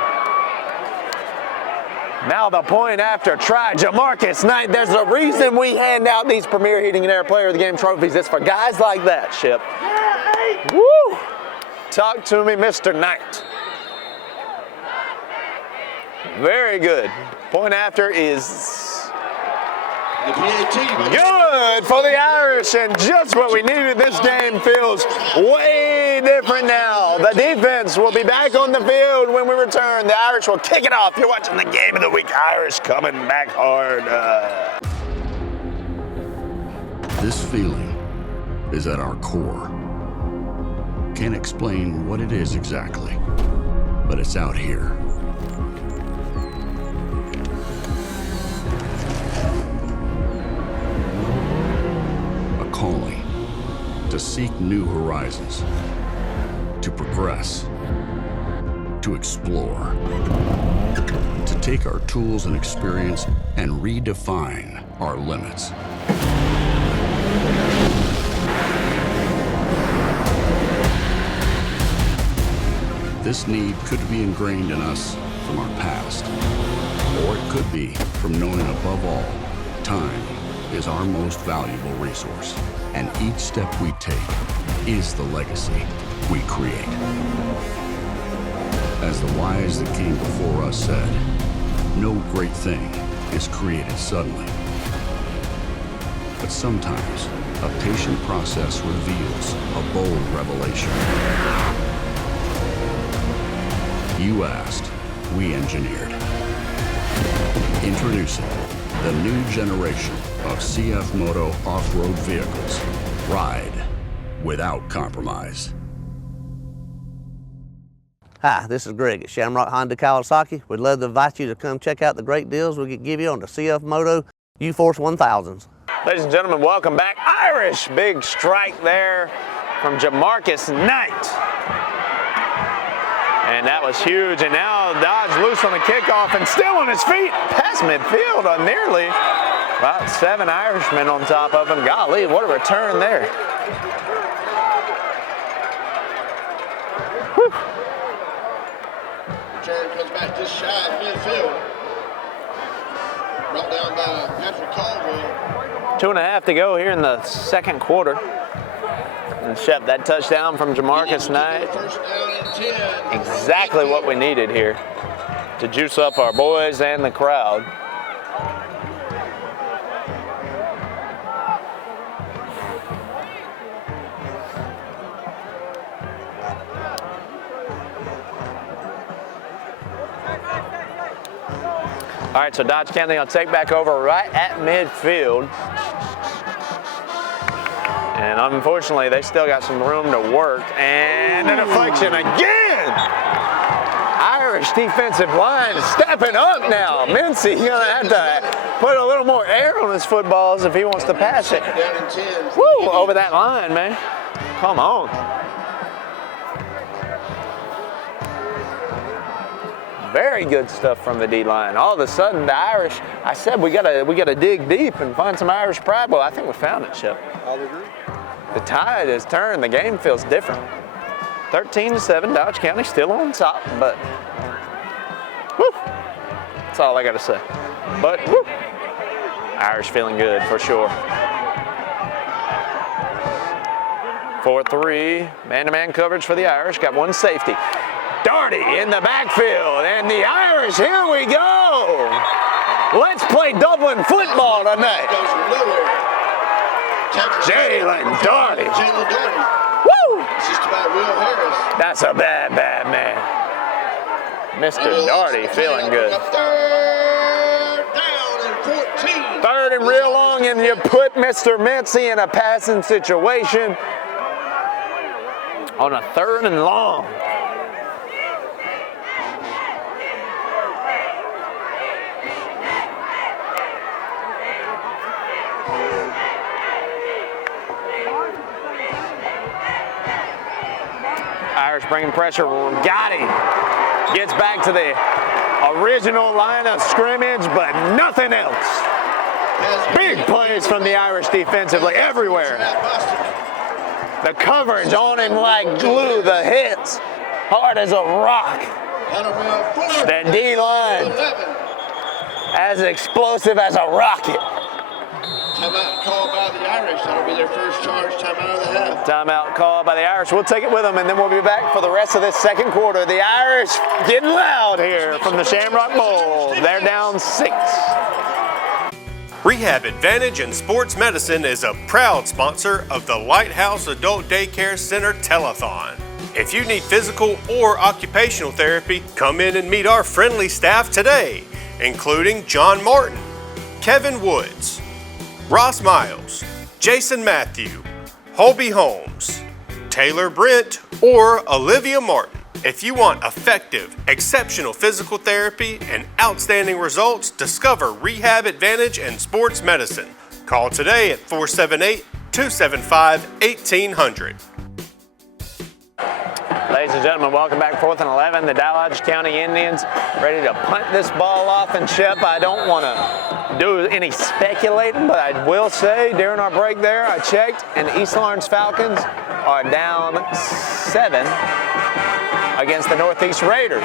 Now the point after try, Jamarcus Knight. There's a reason we hand out these Premier Heating and Air Player of the Game trophies. It's for guys like that, Ship. Woo! Talk to me, Mr. Knight. Very good. Point after is good for the Irish, and just what we needed. This game feels way different now. The defense will be back on the field when we return. The Irish will kick it off. You're watching the Game of the Week. Irish coming back hard. This feeling is at our core. Can't explain what it is exactly, but it's out here. Calling to seek new horizons, to progress, to explore, to take our tools and experience and redefine our limits. This need could be ingrained in us from our past, or it could be from knowing above all, time is our most valuable resource, and each step we take is the legacy we create. As the wise that came before us said, no great thing is created suddenly. But sometimes a patient process reveals a bold revelation. You asked, we engineered. Introducing the new generation of CF Moto off-road vehicles. Ride without compromise. Hi, this is Greg at Shamrock Honda Kawasaki. We'd love to invite you to come check out the great deals we could give you on the CF Moto U-Force 1000s. Ladies and gentlemen, welcome back. Irish, big strike there from Jamarcus Knight. And that was huge, and now Dodge loose on the kickoff and still on his feet. Past midfield on nearly about 7 Irishmen on top of him. Golly, what a return there. Whew. Return comes back just shy of midfield. Brought down by Patrick Caldwell. 2.5 to go here in the second quarter. And Shep, that touchdown from Jamarcus Knight, exactly what we needed here to juice up our boys and the crowd. All right, so Dodge County will take back over right at midfield. And unfortunately, they still got some room to work. And a deflection again! Irish defensive line stepping up now. Mincy gonna have to put a little more air on his footballs if he wants to pass it. Woo, over that line, man. Come on. Very good stuff from the D-line. All of a sudden, the Irish, I said we gotta dig deep and find some Irish pride. Well, I think we found it, Shep. I'll agree. The tide has turned. The game feels different. 13-7, Dodge County still on top, but woo, that's all I got to say. But woo, Irish feeling good for sure. 4-3, man-to-man coverage for the Irish. Got one safety. Darty in the backfield, and the Irish, here we go. Let's play Dublin football tonight. Jalen Darty. Woo! That's a bad man. Mr. Darty feeling good. Third and real long, and you put Mr. Mincy in a passing situation on a 3rd and long. Irish bringing pressure, got him. Gets back to the original line of scrimmage, but nothing else. Big plays from the Irish defensively everywhere. The coverage on him like glue, the hits hard as a rock. The D-line as explosive as a rocket. Timeout called by the Irish. That'll be their first charge timeout of the half. Timeout called by the Irish. We'll take it with them, and then we'll be back for the rest of this second quarter. The Irish getting loud here from the Shamrock Bowl. They're down 6. Rehab Advantage and Sports Medicine is a proud sponsor of the Lighthouse Adult Daycare Center Telethon. If you need physical or occupational therapy, come in and meet our friendly staff today, including John Martin, Kevin Woods, Ross Miles, Jason Matthew, Holby Holmes, Taylor Brent, or Olivia Martin. If you want effective, exceptional physical therapy and outstanding results, discover Rehab Advantage and Sports Medicine. Call today at 478-275-1800. Ladies and gentlemen, welcome back. 4th and 11. The Dodge County Indians ready to punt this ball off. And Shep, I don't want to do any speculating, but I will say during our break there, I checked, and East Lawrence Falcons are down 7 against the Northeast Raiders.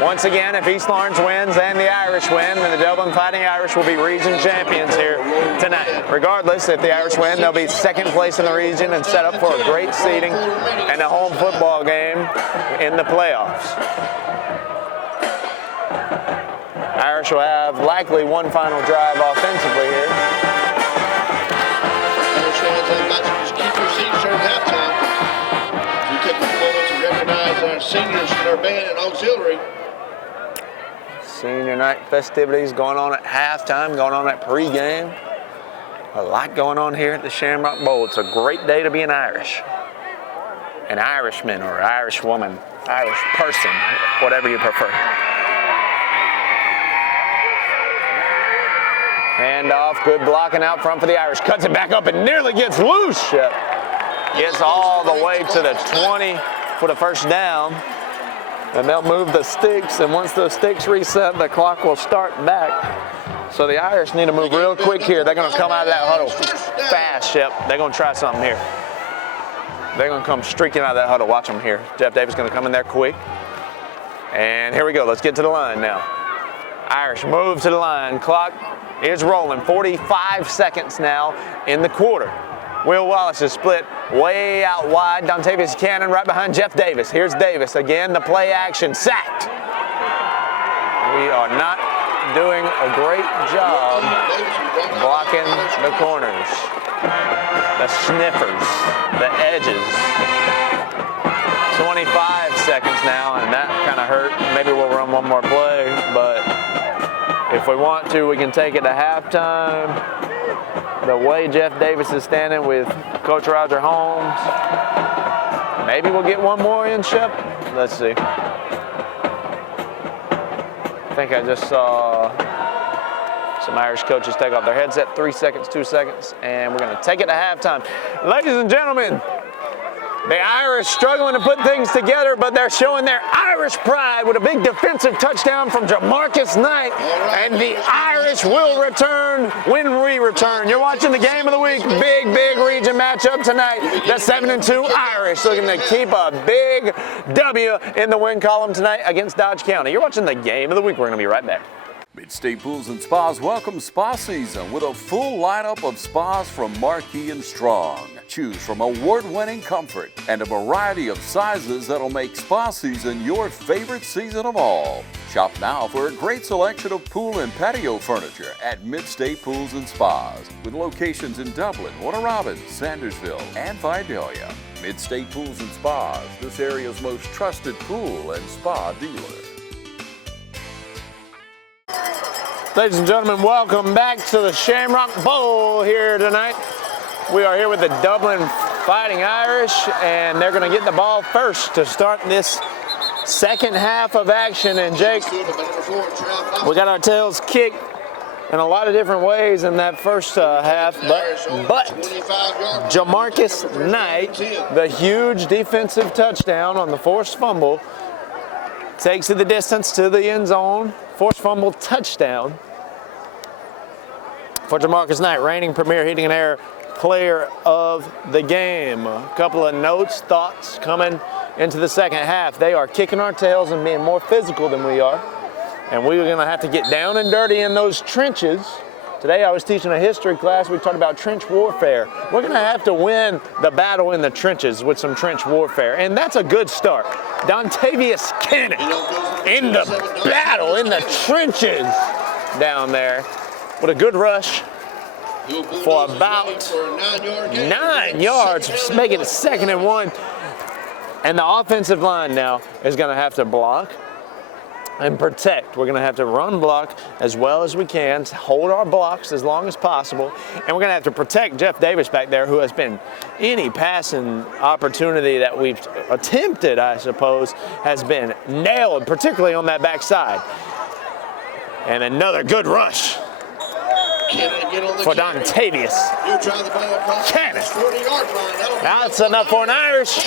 Once again, if East Lawrence wins and the Irish win, then the Dublin Fighting Irish will be region champions here tonight. Regardless, if the Irish win, they'll be second place in the region and set up for a great seeding and a home football game in the playoffs. Irish will have likely one final drive offensively here. Irish fans, I'd like to just keep your seats during halftime. We take a moment to recognize our seniors in our band and auxiliary. Senior night festivities going on at halftime, going on at pregame. A lot going on here at the Shamrock Bowl. It's a great day to be an Irish. An Irishman or Irish woman, Irish person, whatever you prefer. Hand off, good blocking out front for the Irish. Cuts it back up and nearly gets loose. Gets all the way to the 20 for the first down. And they'll move the sticks, and once those sticks reset, the clock will start back. So the Irish need to move real quick here. They're going to come out of that huddle fast, Shep. They're going to try something here. They're going to come streaking out of that huddle. Watch them here. Jeff Davis going to come in there quick. And here we go. Let's get to the line now. Irish move to the line. Clock is rolling. 45 seconds now in the quarter. Will Wallace is split way out wide. Dontavius Cannon right behind Jeff Davis. Here's Davis again, the play action, sacked. We are not doing a great job blocking the corners, the sniffers, the edges. 25 seconds now, and that kind of hurt. Maybe we'll run one more play, but if we want to, we can take it to halftime. The way Jeff Davis is standing with Coach Roger Holmes, maybe we'll get one more in, Shep. Let's see. I think I just saw some Irish coaches take off their headset. 3 seconds, 2 seconds, and we're going to take it to halftime. Ladies and gentlemen, the Irish struggling to put things together, but they're showing their Irish pride with a big defensive touchdown from Jamarcus Knight, and the Irish will return when we return. You're watching the game of the week, big region matchup tonight. The 7-2 Irish looking to keep a big W in the win column tonight against Dodge County. You're watching the game of the week. We're going to be right back. Mid-State Pools and Spas welcomes spa season with a full lineup of spas from Marquee and Strong. Choose from award-winning comfort and a variety of sizes that'll make spa season your favorite season of all. Shop now for a great selection of pool and patio furniture at Mid-State Pools and Spas with locations in Dublin, Warner Robins, Sandersville, and Vidalia. Mid-State Pools and Spas, this area's most trusted pool and spa dealer. Ladies and gentlemen, welcome back to the Shamrock Bowl here tonight. We are here with the Dublin Fighting Irish, and they're going to get the ball first to start this second half of action. And Jake, we got our tails kicked in a lot of different ways in that first half, but Jamarcus Knight, the huge defensive touchdown on the forced fumble, takes it the distance to the end zone. Forced fumble touchdown for Jamarcus Knight, reigning premier Heating and Air player of the game. A couple of notes, thoughts coming into the second half. They are kicking our tails and being more physical than we are. And we're gonna have to get down and dirty in those trenches. Today I was teaching a history class, we talked about trench warfare. We're gonna have to win the battle in the trenches with some trench warfare, and that's a good start. Dontavius Cannon in the battle, in the trenches down there with a good rush for about 9 yards, making it 2nd and 1. And the offensive line now is gonna have to block and protect. We're gonna have to run block as well as we can, hold our blocks as long as possible, and we're gonna have to protect Jeff Davis back there, who has been any passing opportunity that we've attempted, I suppose, has been nailed, particularly on that backside. And another good rush for Dontavius Cannon. That's enough for an Irish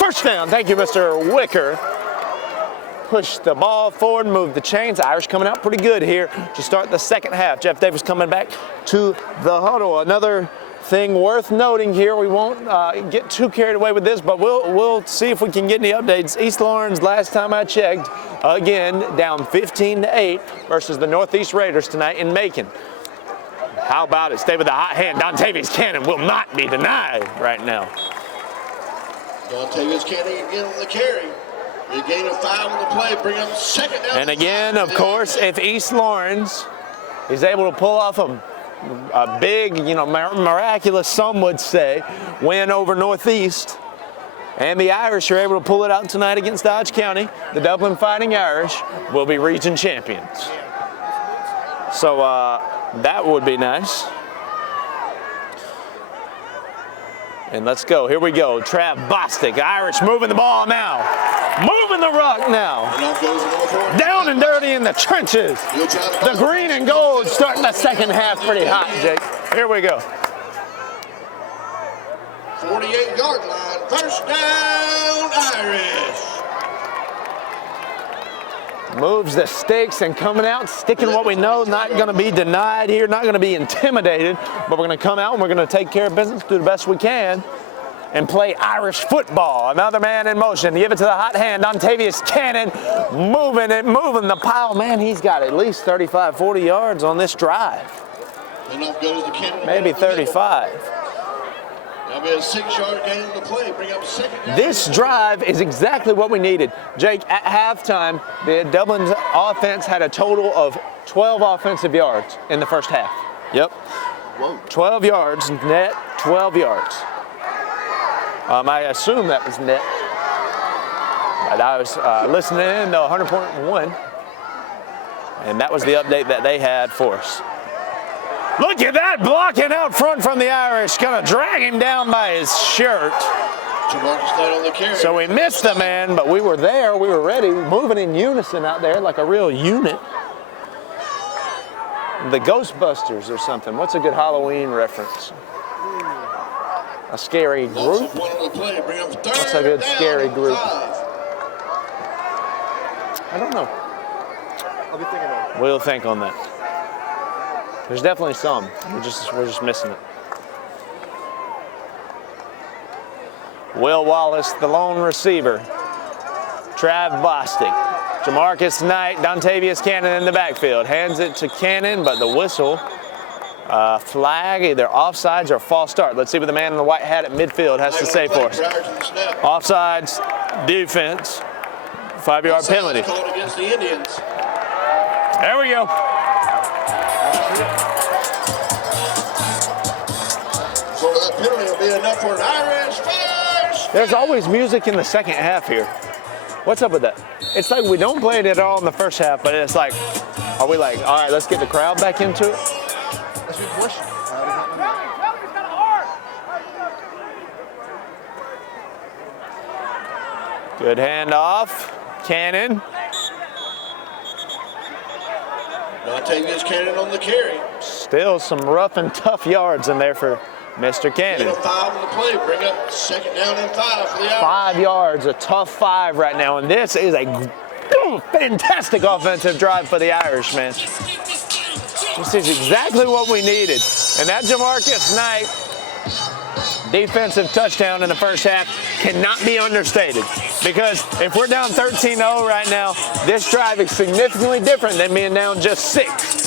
first down. Thank you, Mr. Wicker. Push the ball forward, move the chains. Irish coming out pretty good here to start the second half. Jeff Davis coming back to the huddle. Another thing worth noting here, we won't get too carried away with this, but we'll see if we can get any updates. East Lawrence, last time I checked, again down 15-8 versus the Northeast Raiders tonight in Macon. How about it? Stay with the hot hand. Dontavius Cannon will not be denied right now. Dontavius Cannon again on the carry. A gain of 5 on the play, bring up 2nd down. And again, of course, if East Lawrence is able to pull off a big, miraculous, some would say, win over Northeast, and the Irish are able to pull it out tonight against Dodge County, the Dublin Fighting Irish will be region champions. So that would be nice. And let's go. Here we go. Trav Bostic. Irish moving the ball now. Moving the rock now. Down and dirty in the trenches. The green and gold starting the second half pretty hot, Jake. Here we go. 48-yard line. First down, Irish. Moves the sticks and coming out, sticking what we know, not going to be denied here, not going to be intimidated, but we're going to come out and we're going to take care of business, do the best we can, and play Irish football. Another man in motion. Give it to the hot hand. Dontavius Cannon moving the pile. Man, he's got at least 35, 40 yards on this drive. Maybe 35. That'll be a 6-yard gain on the play. Bring up 2nd down. This drive is exactly what we needed. Jake, at halftime, the Dublin's offense had a total of 12 offensive yards in the first half. Yep. Whoa. 12 yards, net 12 yards. I assume that was net. But I was listening in to 100.1, and that was the update that they had for us. Look at that, blocking out front from the Irish. Gonna drag him down by his shirt. So we missed the man, but we were there, we were ready, moving in unison out there like a real unit. The Ghostbusters or something. What's a good Halloween reference? A scary group? What's a good scary group? I don't know. I'll be thinking about it. We'll think on that. There's definitely some. We're just missing it. Will Wallace, the lone receiver. Trav Bostic. Jamarcus Knight, Dontavius Cannon in the backfield. Hands it to Cannon, but the whistle, flag, either offsides or false start. Let's see what the man in the white hat at midfield has to say for us. Offsides, defense, 5-yard penalty. Called against the Indians. There we go. So that penalty will be enough for an Irish first. There's always music in the second half here. What's up with that? It's like we don't play it at all in the first half, but it's like, are we like, all right, let's get the crowd back into it? That's a good question. Good handoff. Cannon. Dontavius Cannon on the carry. Still some rough and tough yards in there for Mr. Cannon. 5 on the play. Bring up 2nd down and 5 for the Irish. 5 yards, a tough 5 right now, and this is a fantastic offensive drive for the Irish, man. This is exactly what we needed. And that Jamarcus Knight defensive touchdown in the first half cannot be understated. Because if we're down 13-0 right now, this drive is significantly different than being down just 6.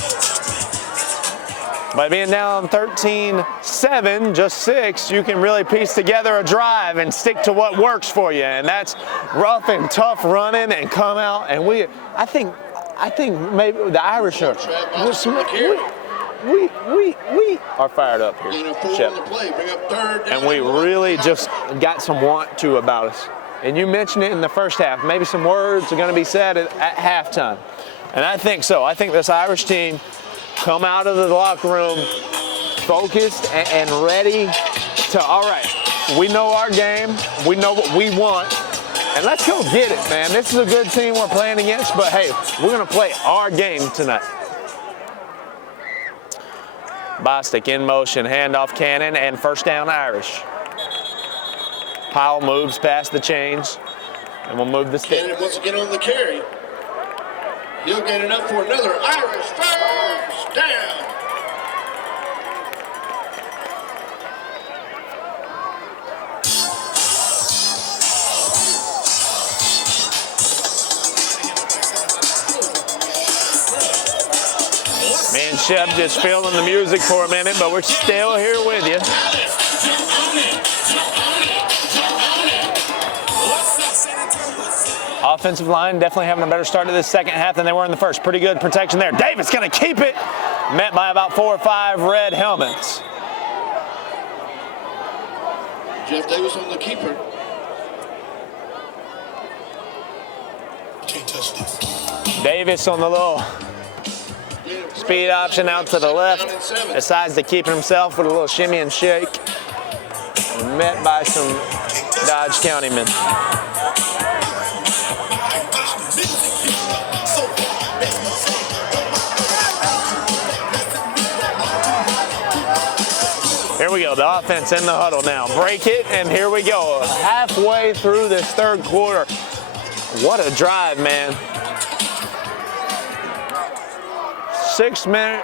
By being down 13-7, just 6, you can really piece together a drive and stick to what works for you. And that's rough and tough running and come out. And I think maybe the Irish are, we are fired up here, Shep. And we really just got some want to about us. And you mentioned it in the first half. Maybe some words are going to be said at halftime. And I think so. I think this Irish team come out of the locker room focused and ready to, all right, we know our game. We know what we want. And let's go get it, man. This is a good team we're playing against, but hey, we're going to play our game tonight. Bostic in motion, handoff Cannon, and first down Irish. Powell moves past the chains, and we'll move the stick. Cannon wants to get on the carry. He'll get it up for another Irish first down. Me and Shep just feeling the music for a minute, but we're still here with you. Offensive line definitely having a better start to this second half than they were in the first. Pretty good protection there. Davis going to keep it. Met by about 4 or 5 red helmets. Jeff Davis on the keeper. Can't touch this. Davis on the little speed option out to the left. Decides to keep it himself with a little shimmy and shake. And met by some Dodge County men. Here we go, the offense in the huddle now. Break it, and here we go. Halfway through this third quarter. What a drive, man. 6-minute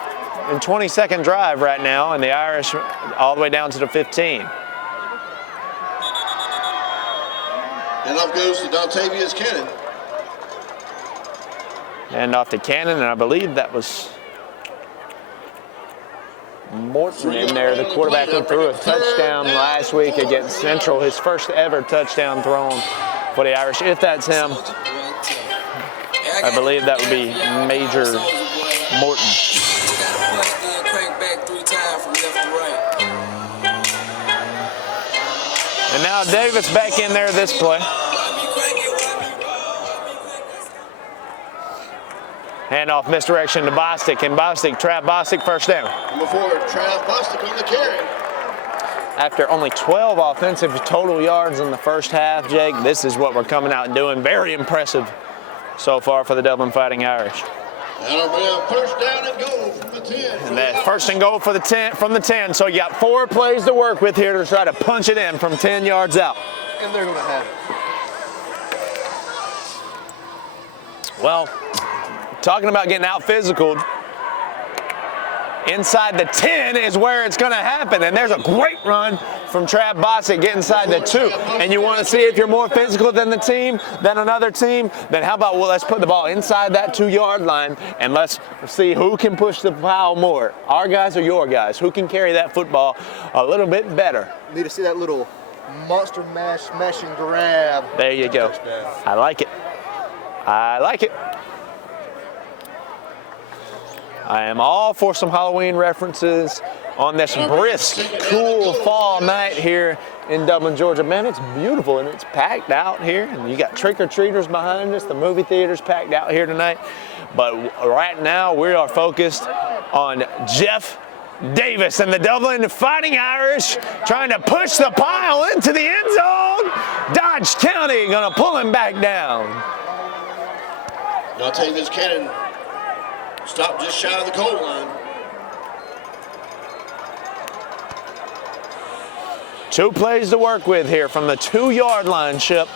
and 20-second drive right now, and the Irish all the way down to the 15. And off goes to Dontavius Cannon. And off to Cannon, and I believe that was Morton in there, the quarterback who threw a touchdown last week against Central, his first ever touchdown thrown for the Irish. If that's him, I believe that would be Major Morton. And now Davis back in there this play. Handoff misdirection to Bostic, and Trav Bostic first down. Number 4, Trav Bostic on the carry. After only 12 offensive total yards in the first half, Jake, this is what we're coming out and doing. Very impressive so far for the Dublin Fighting Irish. That'll be a first down and goal from the 10. And that first and goal for the 10, from the 10. So you got 4 plays to work with here to try to punch it in from 10 yards out. And they're going to have it. Well, talking about getting out physical, inside the 10 is where it's going to happen. And there's a great run from Trav Bostic, get inside the 2. And you want to see if you're more physical than the team, than another team, then how about, well, let's put the ball inside that 2-yard line and let's see who can push the pile more. Our guys or your guys? Who can carry that football a little bit better? Need to see that little monster mash, smash and grab. There you go. I like it. I like it. I am all for some Halloween references on this brisk, cool fall night here in Dublin, Georgia. Man, it's beautiful and it's packed out here. And you got trick-or-treaters behind us. The movie theater's packed out here tonight. But right now we are focused on Jeff Davis and the Dublin Fighting Irish trying to push the pile into the end zone. Dodge County gonna pull him back down. Dontavius Cannon stopped just shy of the goal line. 2 plays to work with here from the 2-yard line, Ship.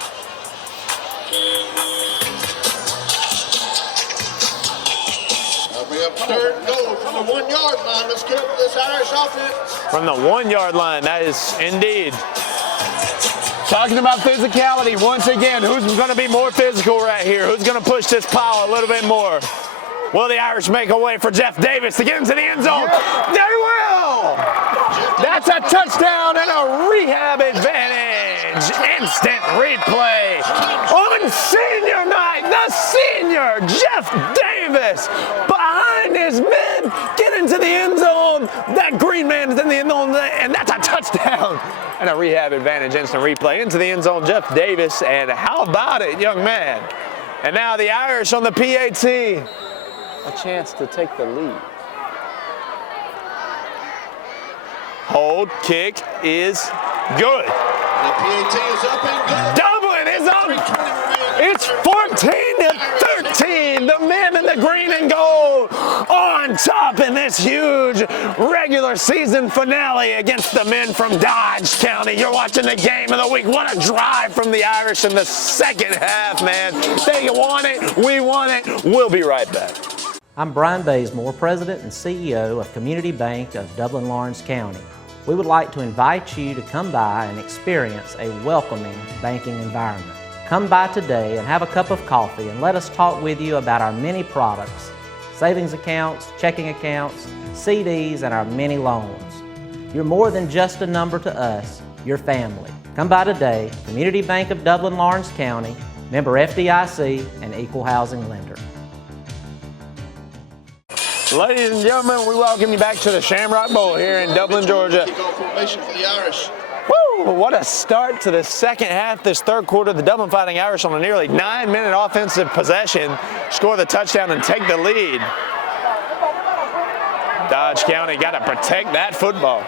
That'll bring up third and goal from the 1-yard line. Let's get up this Irish offense. From the 1-yard line, that is indeed. Talking about physicality, once again, who's going to be more physical right here? Who's going to push this pile a little bit more? Will the Irish make a way for Jeff Davis to get into the end zone? They will! That's a touchdown and a rehab advantage. Instant replay on senior night. The senior, Jeff Davis, behind his men, get into the end zone. That green man is in the end zone, and that's a touchdown. And a rehab advantage, instant replay into the end zone, Jeff Davis. And how about it, young man? And now the Irish on the PAT. A chance to take the lead. Hold, kick is good. The PAT is up and good. Dublin is up. It's 14-13. The men in the green and gold on top in this huge regular season finale against the men from Dodge County. You're watching the game of the week. What a drive from the Irish in the second half, man. They want it. We want it. We'll be right back. I'm Brian Bazemore, President and CEO of Community Bank of Dublin-Lawrence County. We would like to invite you to come by and experience a welcoming banking environment. Come by today and have a cup of coffee and let us talk with you about our many products, savings accounts, checking accounts, CDs, and our many loans. You're more than just a number to us, you're family. Come by today, Community Bank of Dublin-Lawrence County, member FDIC, and equal housing lender. Ladies and gentlemen, we welcome you back to the Shamrock Bowl here in Dublin, Georgia. Kickoff formation for the Irish. Woo! What a start to the second half, this third quarter. The Dublin Fighting Irish on a nearly 9-minute offensive possession score the touchdown and take the lead. Dodge County got to protect that football.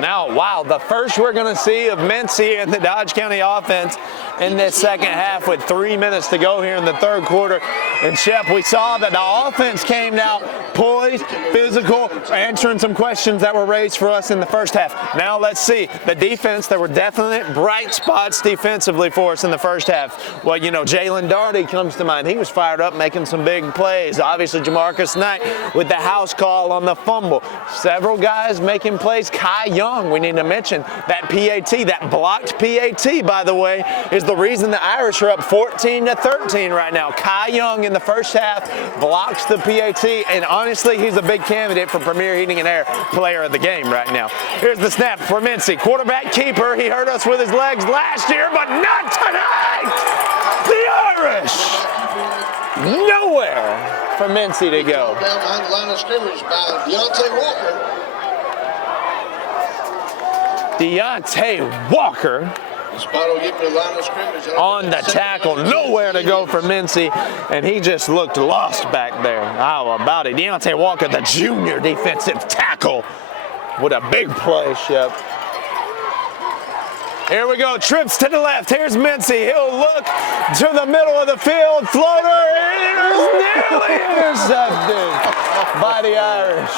Now, wow, the first we're going to see of Mincy and the Dodge County offense in this second half with 3 minutes to go here in the third quarter. And Shep, we saw that the offense came out poised, physical, answering some questions that were raised for us in the first half. Now let's see the defense. There were definite bright spots defensively for us in the first half. Well, you know, Jalen Darty comes to mind. He was fired up making some big plays. Obviously, Jamarcus Knight with the house call on the fumble. Several guys making plays. Kai Young, we need to mention that PAT, that blocked PAT, by the way, is the reason the Irish are up 14-13 right now. Kai Young in the first half blocks the PAT, and honestly, he's a big candidate for Premier Heating and Air Player of the Game right now. Here's the snap for Mincy, quarterback keeper. He hurt us with his legs last year, but not tonight. The Irish, nowhere for Mincy to go. Down behind the line of scrimmage by Deontay Walker. Deontay Walker on the tackle, nowhere to go for Mincy, and he just looked lost back there. How about it? Deontay Walker, the junior defensive tackle, with a big play, Shep. Here we go, trips to the left. Here's Mincy. He'll look to the middle of the field, floater, and it is nearly intercepted by the Irish.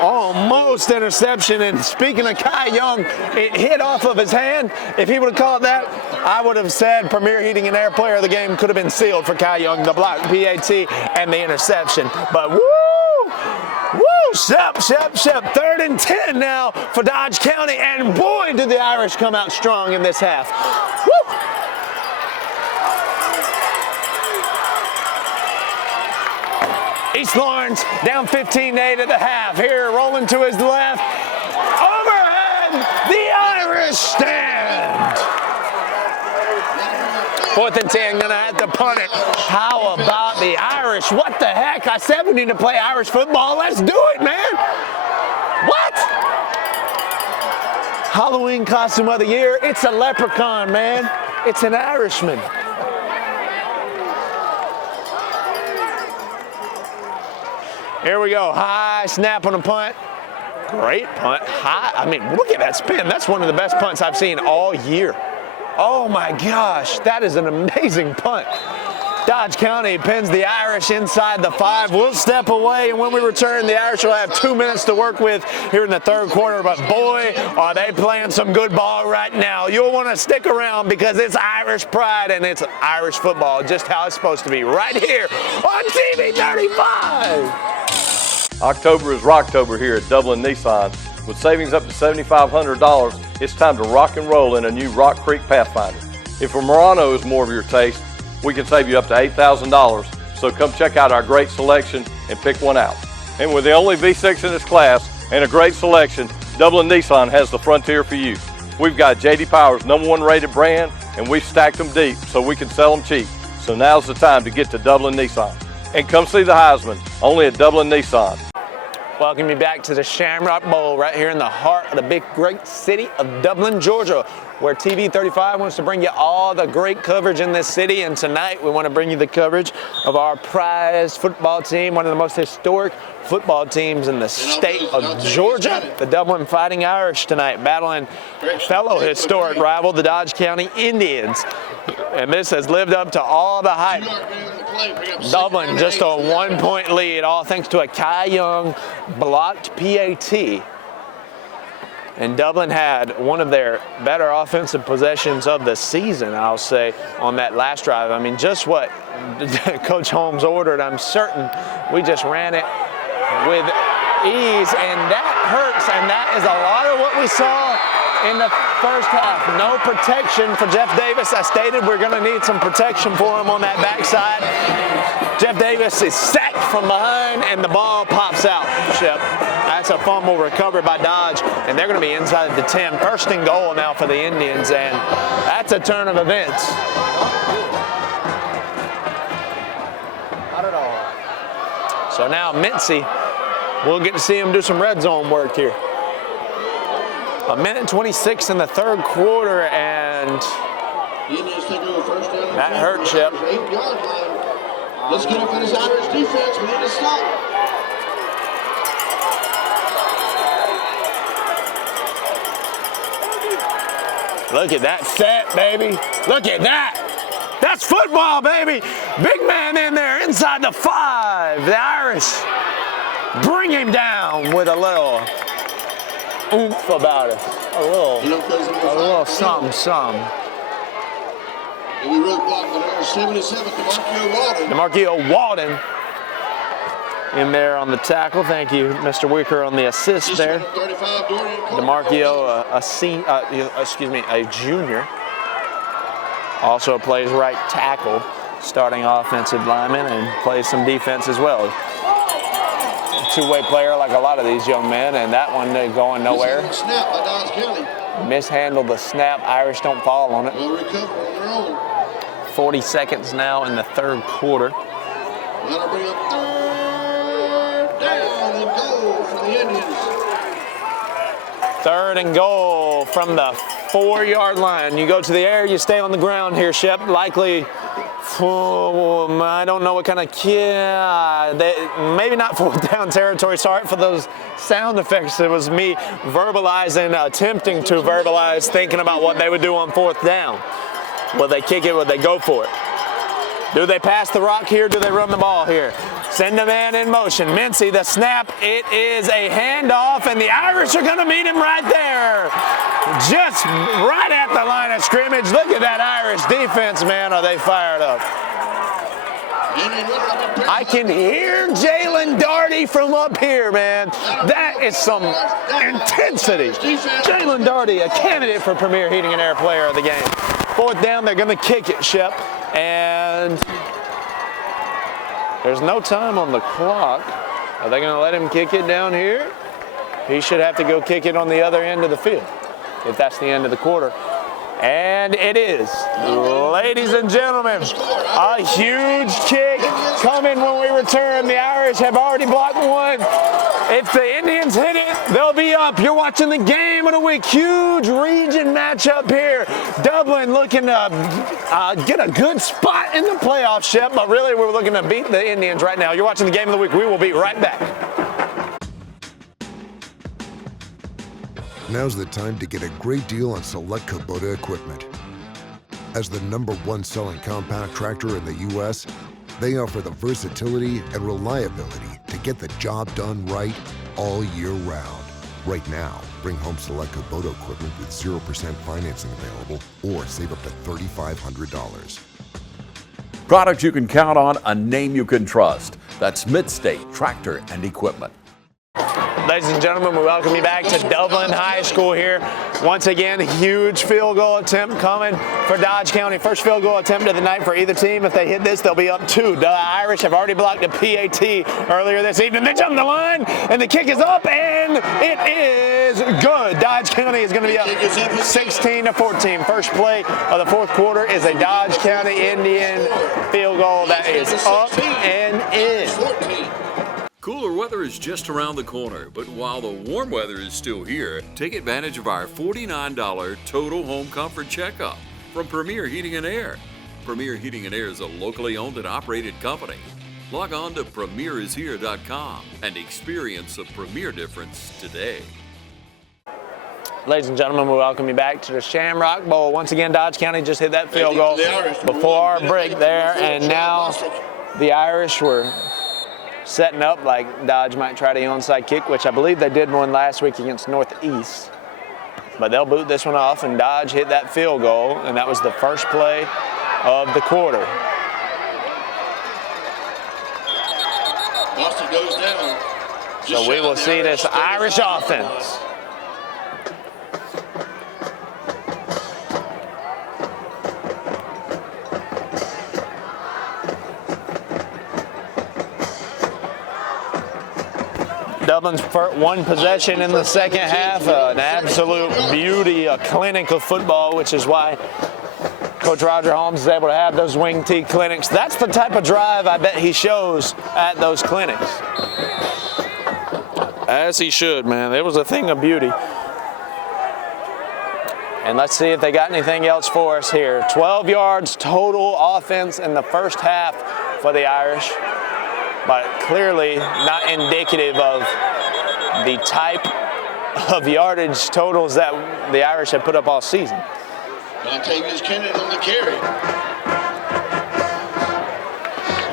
Almost interception, and speaking of Kai Young, it hit off of his hand. If he would have called that, I would have said Premier Heating and Air Player of the Game could have been sealed for Kai Young, the block, PAT, and the interception. But woo! Shep. 3rd and 10 now for Dodge County, and boy, did the Irish come out strong in this half. Woo! East Lawrence down 15-8 at the half. Here, rolling to his left. Overhead, the Irish stand. 4th and 10, gonna have to punt it. How about the Irish? What the heck? I said we need to play Irish football. Let's do it, man. What? Halloween costume of the year. It's a leprechaun, man. It's an Irishman. Here we go, high snap on the punt. Great punt, high. I mean, look at that spin. That's one of the best punts I've seen all year. Oh my gosh, that is an amazing punt. Dodge County pins the Irish inside the 5. We'll step away, and when we return, the Irish will have 2 minutes to work with here in the third quarter. But boy, are they playing some good ball right now. You'll want to stick around because it's Irish pride and it's Irish football, just how it's supposed to be right here on TV 35. October is Rocktober here at Dublin Nissan. With savings up to $7,500, it's time to rock and roll in a new Rock Creek Pathfinder. If a Murano is more of your taste, we can save you up to $8,000. So come check out our great selection and pick one out. And with the only V6 in its class and a great selection, Dublin Nissan has the Frontier for you. We've got J.D. Power's #1 rated brand, and we've stacked them deep so we can sell them cheap. So now's the time to get to Dublin Nissan. And come see the Heisman, only at Dublin Nissan. Welcome you back to the Shamrock Bowl right here in the heart of the big great city of Dublin, Georgia, where TV 35 wants to bring you all the great coverage in this city. And tonight we want to bring you the coverage of our prized football team, one of the most historic football teams in the state of Georgia, the Dublin Fighting Irish, tonight battling fellow historic rival, the Dodge County Indians. And this has lived up to all the hype. Dublin just a 1-point lead, all thanks to a Kai Young blocked PAT. And Dublin had one of their better offensive possessions of the season, I'll say, on that last drive. I mean, just what Coach Holmes ordered, I'm certain we just ran it with ease, and that hurts, and that is a lot of what we saw in the first half. No protection for Jeff Davis. I stated we're going to need some protection for him on that backside. Jeff Davis is sacked from behind, and the ball pops out. That's a fumble recovered by Dodge, and they're going to be inside the 10. First and goal now for the Indians, and that's a turn of events. Not at all. So now Mincy, we'll get to see him do some red zone work here. 1:26 in the third quarter, and that hurt, Chip. Let's get up in his Irish defense. We need to stop. Look at that set, baby. Look at that. That's football, baby. Big man in there inside the 5. The Irish bring him down with a little oomph about it. A little something. And we really blocked the number 77, DeMarquio Walden in there on the tackle. Thank you, Mr. Wicker, on the assist there. DeMarquio, a junior. Also plays right tackle, starting offensive lineman, and plays some defense as well. Two-way player like a lot of these young men, and that one going nowhere. Mishandled the snap. Irish don't fall on it. 40 seconds now in the third quarter. That'll bring up third down and goal for the Indians. Third and goal from the 4-yard line. You go to the air, you stay on the ground here, Shep. Likely, I don't know what kind of maybe not 4th down territory. Sorry for those sound effects. It was me verbalizing, attempting to verbalize, thinking about what they would do on 4th down. Will they kick it? Will they go for it? Do they pass the rock here? Do they run the ball here? Send the man in motion. Mincy, the snap. It is a handoff, and the Irish are going to meet him right there. Just right at the line of scrimmage. Look at that Irish defense, man. Are they fired up? I can hear Jalen Darty from up here, man. That is some intensity. Jalen Darty, a candidate for Premier Heating and Air Player of the game. 4th down, they're going to kick it, Shep. And there's no time on the clock. Are they going to let him kick it down here? He should have to go kick it on the other end of the field, if that's the end of the quarter. And it is. Ladies and gentlemen, a huge kick coming when we return. The Irish have already blocked one. If the Indians hit it, they'll be up. You're watching the game of the week. Huge region matchup here. Dublin looking to get a good spot in the playoff, Shep, but really we're looking to beat the Indians right now. You're watching the game of the week. We will be right back. Now's the time to get a great deal on select Kubota equipment. As the #1 selling compact tractor in the U.S., they offer the versatility and reliability to get the job done right all year round. Right now, bring home select Kubota equipment with 0% financing available or save up to $3,500. Products you can count on, a name you can trust. That's Mid-State Tractor and Equipment. Ladies and gentlemen, we welcome you back to Dublin High School here. Once again, huge field goal attempt coming for Dodge County. First field goal attempt of the night for either team. If they hit this, they'll be up 2. The Irish have already blocked a PAT earlier this evening. They jump the line, and the kick is up, and it is good. Dodge County is going to be up 16-14. First play of the fourth quarter is a Dodge County Indian field goal that is up and in. Cooler weather is just around the corner, but while the warm weather is still here, take advantage of our $49 total home comfort checkup from Premier Heating and Air. Premier Heating and Air is a locally owned and operated company. Log on to premierishere.com and experience a Premier difference today. Ladies and gentlemen, we welcome you back to the Shamrock Bowl. Once again, Dodge County just hit that field goal before our break there, and now the Irish were setting up like Dodge might try the onside kick, which I believe they did one last week against Northeast. But they'll boot this one off, and Dodge hit that field goal, and that was the first play of the quarter. Boston goes down. So we will see this Irish offense. Dublin's one possession in the second half, an absolute beauty, a clinic of football, which is why Coach Roger Holmes is able to have those wing tee clinics. That's the type of drive I bet he shows at those clinics. As he should, man. It was a thing of beauty. And let's see if they got anything else for us here. 12 yards total offense in the first half for the Irish, but clearly not indicative of the type of yardage totals that the Irish have put up all season. Montavious Kennedy on the carry.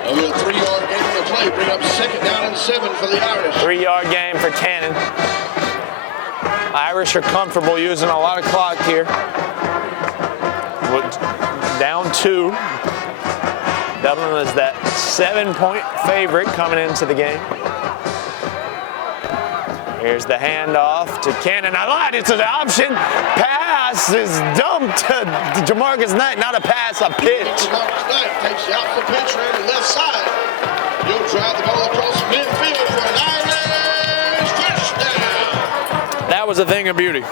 Over a 3-yard gain on the play, bring up 2nd down and 7 for the Irish. 3-yard gain for Cannon. Irish are comfortable using a lot of clock here. Down 2. Dublin is that 7-point favorite coming into the game. Here's the handoff to Cannon. I lied, it's an option. Pass is dumped to Jamarcus Knight. Not a pass, a pitch. Jamarcus Knight takes the opposite pitch around the left side. He'll drive the ball across midfield for an Irish touchdown. That was a thing of beauty.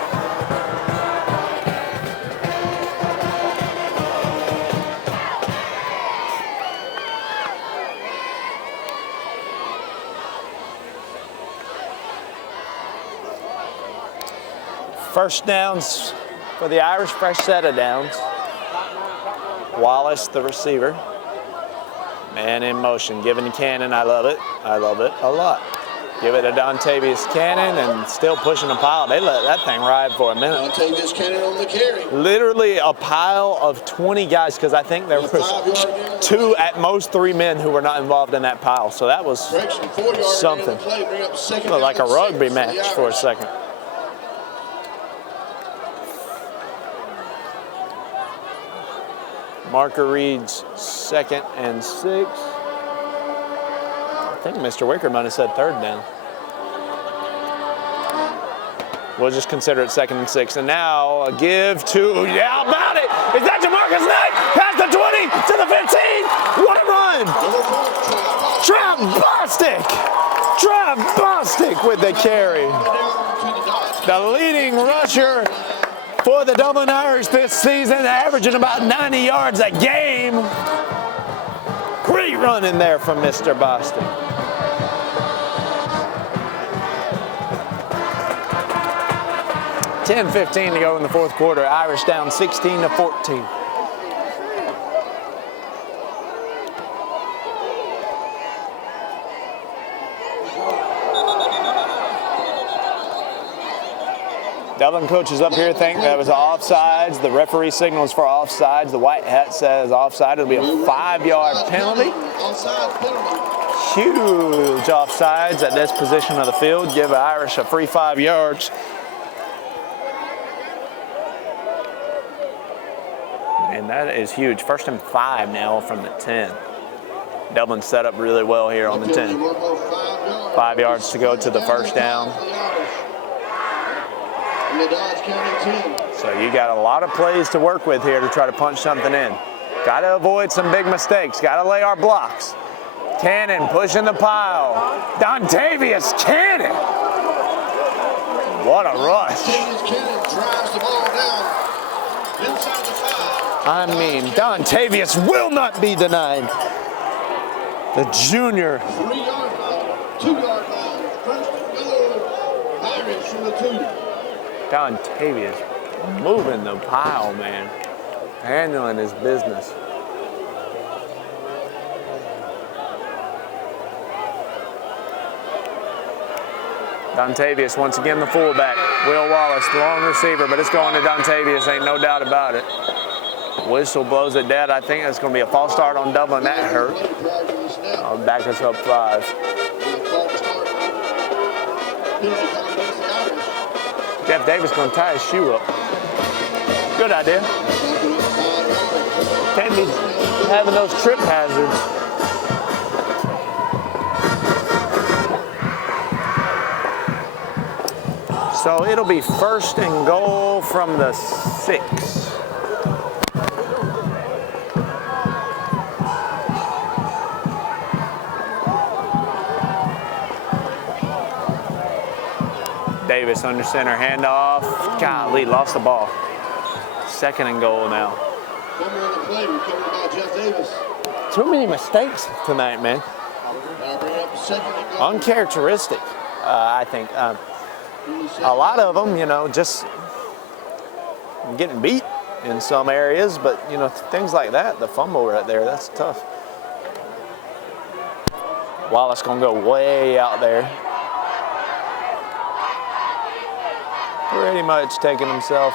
First downs for the Irish, fresh set of downs. Wallace, the receiver. Man in motion, giving to Cannon. I love it. I love it a lot. Give it to Dontavious Cannon, and still pushing a pile. They let that thing ride for a minute. Dontavious Cannon on the carry. Literally a pile of 20 guys, because I think there was 2, at most 3 men who were not involved in that pile. So that was something. Looked like a rugby match for a second. Marker reads 2nd and 6. I think Mr. Wicker might have said 3rd down. We'll just consider it 2nd and 6. And now a give to, how about it? Is that Jamarcus Knight? Past the 20 to the 15. What a run. Trav Bostic with the carry. The leading rusher for the Dublin Irish this season, averaging about 90 yards a game. Great run in there from Mr. Boston. $10:15 to go in the fourth quarter. Irish down 16-14. Dublin coaches up here think that was offsides. The referee signals for offsides. The white hat says offside. It'll be a 5-yard penalty. Huge offsides at this position of the field. Give the Irish a free 5 yards. And that is huge. 1st and 5 now from the 10. Dublin set up really well here on the 10. 5 yards to go to the first down. And the Dodge County 10. So you got a lot of plays to work with here to try to punch something in. Got to avoid some big mistakes. Got to lay our blocks. Cannon pushing the pile. Dontavius Cannon. What a rush. Cannon drives the ball down inside the 5. I mean, Dontavius will not be denied. The junior. 3-yard line, 2-yard line. First and goal. Irish from the 2. Dontavius moving the pile, man. Handling his business. Dontavius, once again, the fullback. Will Wallace, the long receiver, but it's going to Dontavius, ain't no doubt about it. Whistle blows it dead. I think that's going to be a false start on Dublin. That hurt. I'll back us up 5. Jeff Davis going to tie his shoe up. Good idea. Can't be having those trip hazards. So it'll be first and goal from the 6. Davis under center, handoff. Golly, lost the ball. Second and goal now. Coming on the play, recovered by Jeff Davis. Too many mistakes tonight, man. Now bring up second and goal. Uncharacteristic, I think. A lot of them, you know, just getting beat in some areas, but, you know, things like that, the fumble right there, that's tough. Wallace gonna go way out there. Pretty much taking himself.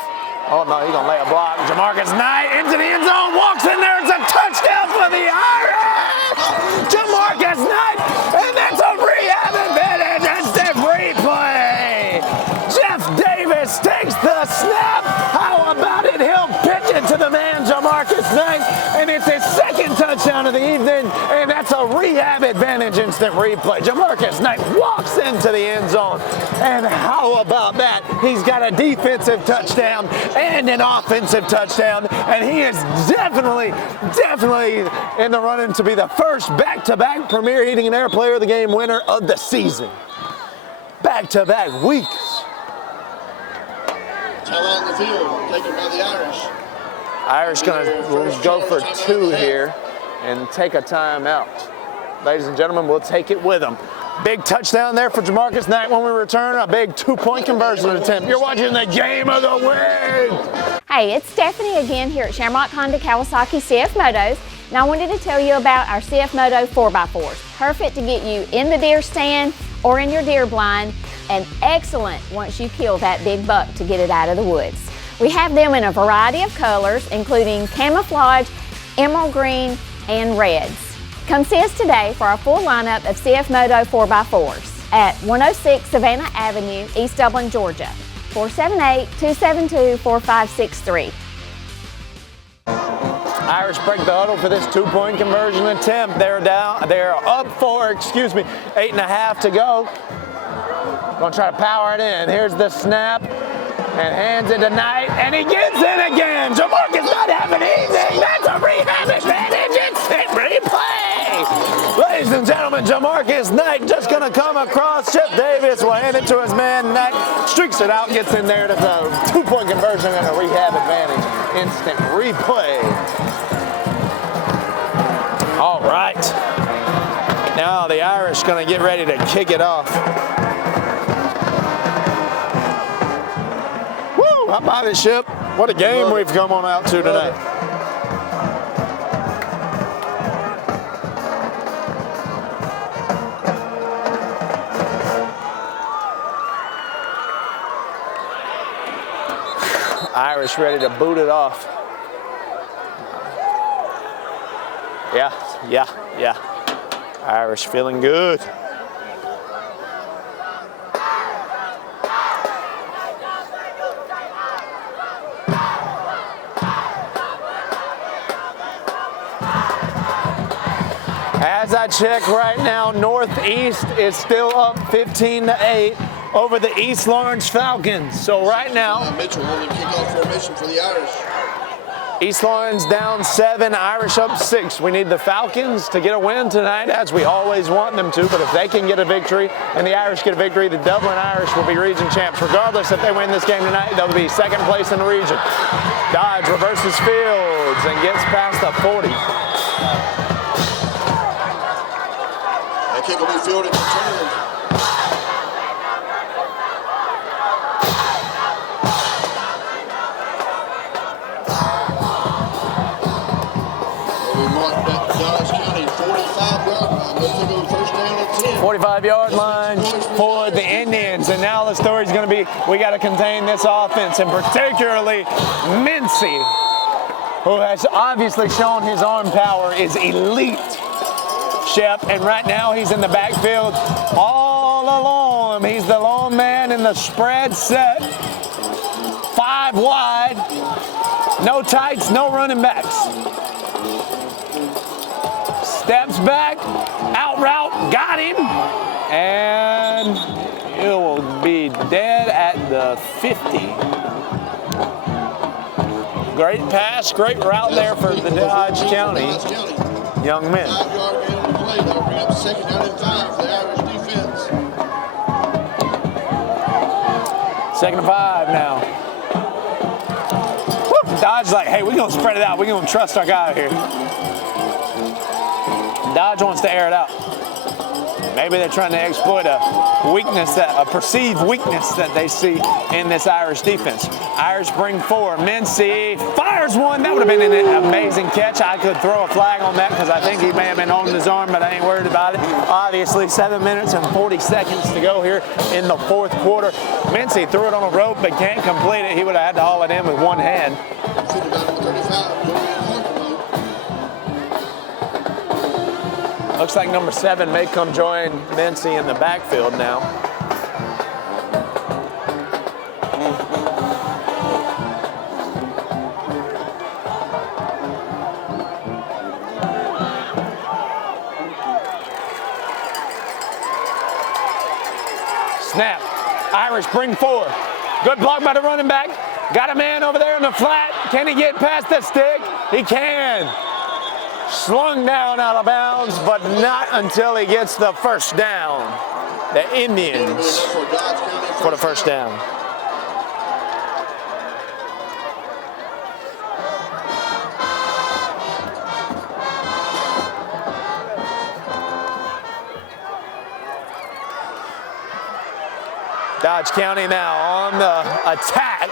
Oh no, he's gonna lay a block. Jamarcus Knight into the end zone, walks in there, it's a touchdown for the Irish! Jamarcus Knight, and that's a rehab advantage, instant replay! Jeff Davis takes the snap, how about it? He'll pitch it to the man, Jamarcus Knight, and it's his second touchdown of the evening, and that's a rehab advantage, instant replay. Jamarcus Knight walks into the end zone, and how about that? He's got a defensive touchdown and an offensive touchdown, and he is definitely in the running to be the first back-to-back Premier Heating and Air Player of the Game winner of the season. Back-to-back weeks. Timeout in the field, taken by the Irish. Irish gonna go for 2 here and take a timeout. Ladies and gentlemen, we'll take it with them. Big touchdown there for Jamarcus Knight when we return. A big 2-point conversion attempt. You're watching the game of the week. Hey, it's Stephanie again here at Shamrock Honda Kawasaki CF Motos. Now I wanted to tell you about our CF Moto 4x4s. Perfect to get you in the deer stand or in your deer blind, and excellent once you kill that big buck to get it out of the woods. We have them in a variety of colors, including camouflage, emerald green, and reds. Come see us today for our full lineup of CF Moto 4x4s at 106 Savannah Avenue, East Dublin, Georgia, 478-272-4563. Irish break the huddle for this 2-point conversion attempt. They're up for, 8.5 to go. Gonna try to power it in. Here's the snap, and hands it to Knight, and he gets it again. Jamarcus not having anything. That's a rehab advantage. Instant replay. Ladies and gentlemen, Jamarcus Knight just gonna come across. Jeff Davis will hand it to his man. Knight streaks it out, gets in there to throw. 2-point conversion and a rehab advantage. Instant replay. All right. Now the Irish gonna get ready to kick it off. Woo! How about it, Ship? What a game we've come on out to tonight. Irish ready to boot it off. Yeah. Irish feeling good. As I check right now, Northeast is still up 15-8. over the East Lawrence Falcons. So right now, Mitchell holding kickoff formation for the Irish. East Lawrence down 7, Irish up 6. We need the Falcons to get a win tonight, as we always want them to, but if they can get a victory and the Irish get a victory, the Dublin Irish will be region champs. Regardless, if they win this game tonight, they'll be second place in the region. Dodge reverses fields and gets past the 40. That kick will be fielded and returned. We marked that Dodge County 45-yard line. They'll take a first down at 10. 45-yard line for the Indians, and now the story's going to be, we got to contain this offense, and particularly Mincy, who has obviously shown his arm power is elite, Shep, and right now he's in the backfield all alone. He's the lone man in the spread set, 5 wide, no tights, no running backs. Steps back, out route, got him, and it will be dead at the 50. Great pass, great route there for the Dodge County young men. 5-yard man on the play. That'll bring up second down and 5 for the Irish defense. Second and 5 now. Woo! Dodge's like, hey, we're going to spread it out. We're going to trust our guy here. Dodge wants to air it out. Maybe they're trying to exploit a weakness, a perceived weakness that they see in this Irish defense. Irish bring 4. Mincy fires one. That would have been an amazing catch. I could throw a flag on that because I think he may have been holding his arm, but I ain't worried about it. Obviously, 7 minutes and 40 seconds to go here in the 4th quarter. Mincy threw it on a rope but can't complete it. He would have had to haul it in with one hand. Looks like number 7 may come join Mincy in the backfield now. Snap. Irish bring 4. Good block by the running back. Got a man over there in the flat. Can he get past the stick? He can. Slung down out of bounds, but not until he gets the first down. The Indians for the first down. Dodge County now on the attack.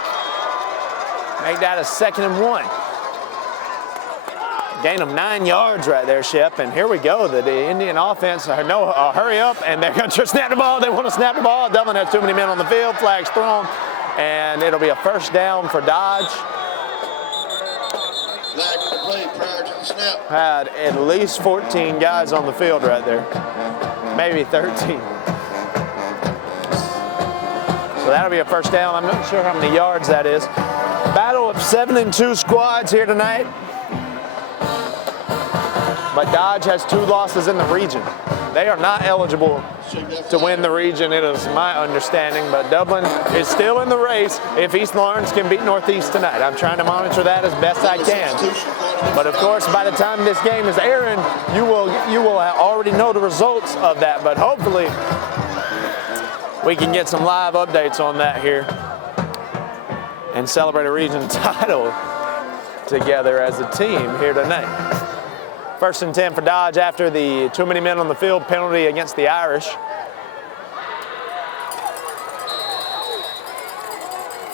Make that a 2nd and 1. Gain them 9 yards right there, Shep. And here we go. The Indian offense, hurry up, and they're going to snap the ball. They want to snap the ball. Dublin has too many men on the field. Flags thrown, and it'll be a first down for Dodge. Flag on the play prior to the snap. Had at least 14 guys on the field right there, maybe 13. So that'll be a first down. I'm not sure how many yards that is. Battle of 7 and 2 squads here tonight. But Dodge has 2 losses in the region. They are not eligible to win the region, it is my understanding, but Dublin is still in the race if East Lawrence can beat Northeast tonight. I'm trying to monitor that as best I can. But of course, by the time this game is airing, you will already know the results of that, but hopefully we can get some live updates on that here and celebrate a region title together as a team here tonight. 1st and 10 for Dodge after the too many men on the field penalty against the Irish.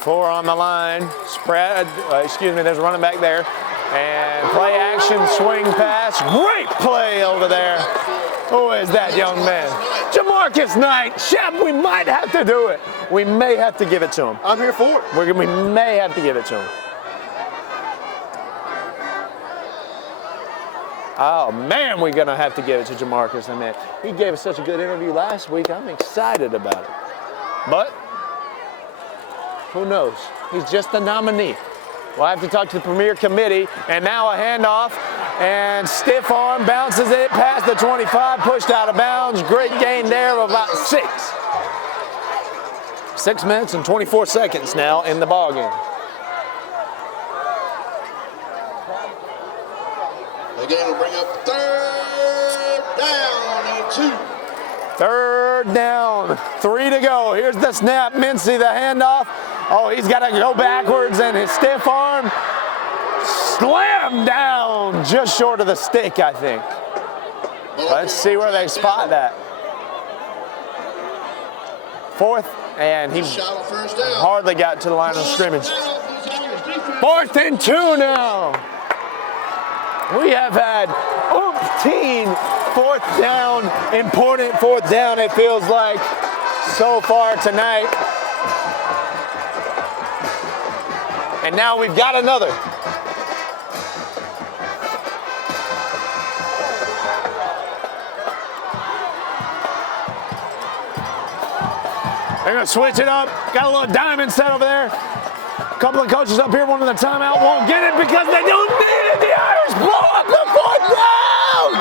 4 on the line, spread, there's a running back there. And play action, swing pass, great play over there. Who is that young man? Jamarcus Knight. Shep, we might have to do it. We may have to give it to him. I'm here for it. We may have to give it to him. Oh man, we're gonna have to give it to Jamarcus. I mean, he gave us such a good interview last week. I'm excited about it. But who knows? He's just a nominee. We'll have to talk to the Premier Committee. And now a handoff, and stiff arm bounces it past the 25, pushed out of bounds. Great gain there of about 6. 6 minutes and 24 seconds now in the ball game. Again, will bring up 3rd down and 2. 3rd down, 3 to go. Here's the snap. Mincy, the handoff. Oh, he's got to go backwards, and his stiff arm slammed down just short of the stick, I think. Let's see where they spot that. 4th, and he hardly got to the line of scrimmage. 4th and 2 now. We have had umpteen 4th down, important 4th down, it feels like, so far tonight. And now we've got another. They're gonna switch it up. Got a little diamond set over there. A couple of coaches up here wanting the timeout, won't get it because they don't need it. The Irish blow up the 4th down.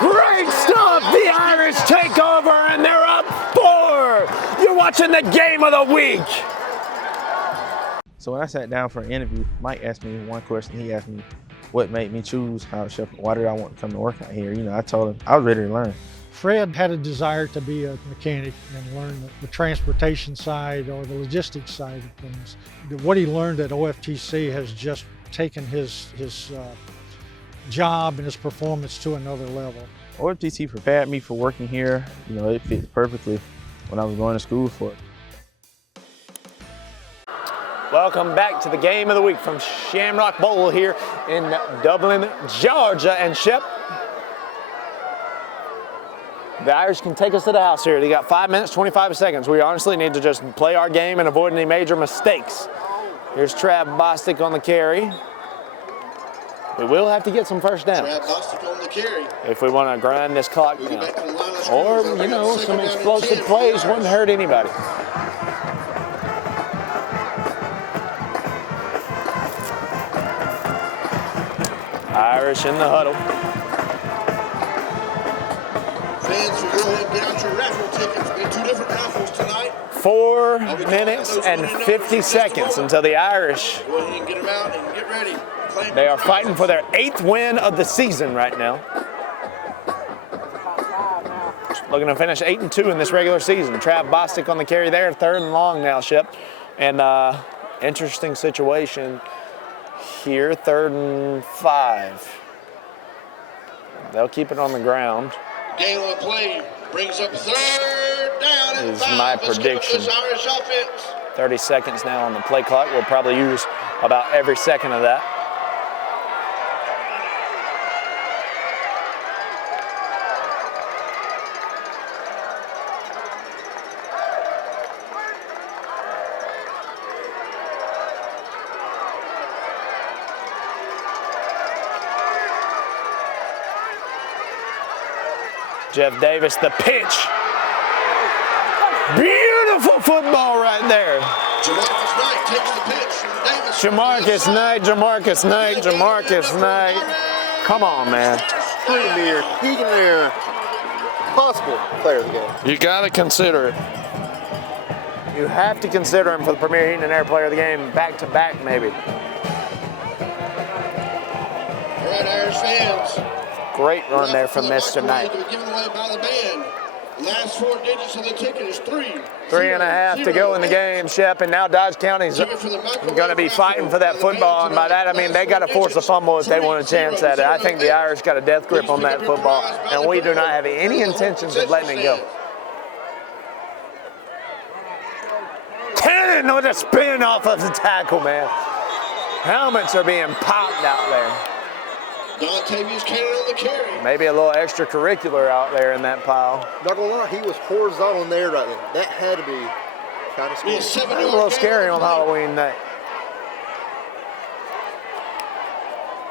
Great stuff. The Irish take over and they're up 4. You're watching the game of the week. So when I sat down for an interview, Mike asked me one question. He asked me what made me choose Howard Shepherd. Why did I want to come to work out here? You know, I told him I was ready to learn. Fred had a desire to be a mechanic and learn the transportation side or the logistics side of things. What he learned at OFTC has just taken his job and his performance to another level. OFTC prepared me for working here. You know, it fits perfectly when I was going to school for it. Welcome back to the game of the week from Shamrock Bowl here in Dublin, Georgia. And Shep, the Irish can take us to the house here. They got 5 minutes, 25 seconds. We honestly need to just play our game and avoid any major mistakes. Here's Trav Bostic on the carry. We will have to get some first downs Trav Bostic on the carry. if we want to grind this clock down. Or, you know, some explosive plays wouldn't hurt anybody. Irish in the huddle. Fans, you go ahead and get out your raffle tickets. There are 2 different raffles tonight. 4 minutes and 50 seconds until the Irish. Go ahead and get them out and get ready. They are fighting for their 8th win of the season right now. Looking to finish 8-2 in this regular season. Trav Bostic on the carry there, 3rd and long now, Shep. And interesting situation here, 3rd and 5. They'll keep it on the ground. Game on play brings up 3rd down and Is 5. my Let's prediction. This Irish offense. 30 seconds now on the play clock. We'll probably use about every second of that. Jeff Davis, the pitch. Beautiful football right there. Jamarcus Knight takes the pitch from Davis. Jamarcus Knight. Come on, man. He can be possible player of the game. You got to consider it. You have to consider him for the Premier Heating and Air Player of the Game, back to back, maybe. All right, Irish fans. Great run there from Mr. Knight. Given away by the band. Last 4 digits of the ticket is 3. 3.5 to go in the game, Shep, and now Dodge County's going to be fighting for that football, and by that I mean they got to force a fumble if they want a chance at it. I think the Irish got a death grip on that football, and we do not have any intentions of letting it go. Cannon with a spin off of the tackle, man. Helmets are being popped out there. Dontavius Cannon on the carry. Maybe a little extracurricular out there in that pile. Not gonna lie, he was horizontal in there right then. That had to be kind of scary. That's a little scary on Halloween night.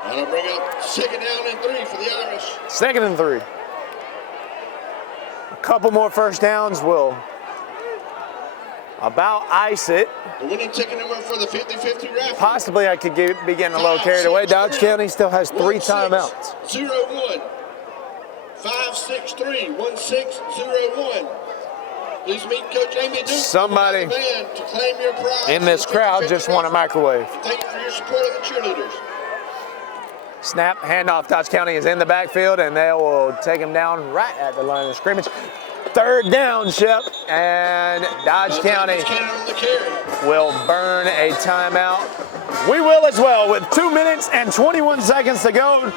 And I'll bring up 2nd down and 3 for the Irish. 2nd and 3. A couple more first downs will about ice it. The winning ticket number for the 50-50 raffle. Possibly I could be getting a little carried away. Dodge County still has 3 timeouts. 0-1. 5-6-3. 1-6-0-1. Please meet Coach Amy Duke. Somebody To claim your prize in this crowd just won a microwave. Thank you for your support of the cheerleaders. Snap, handoff. Dodge County is in the backfield, and they will take him down right at the line of scrimmage. Third down, Shep, and Dodge County will burn a timeout. We will as well with 2 minutes and 21 seconds to go.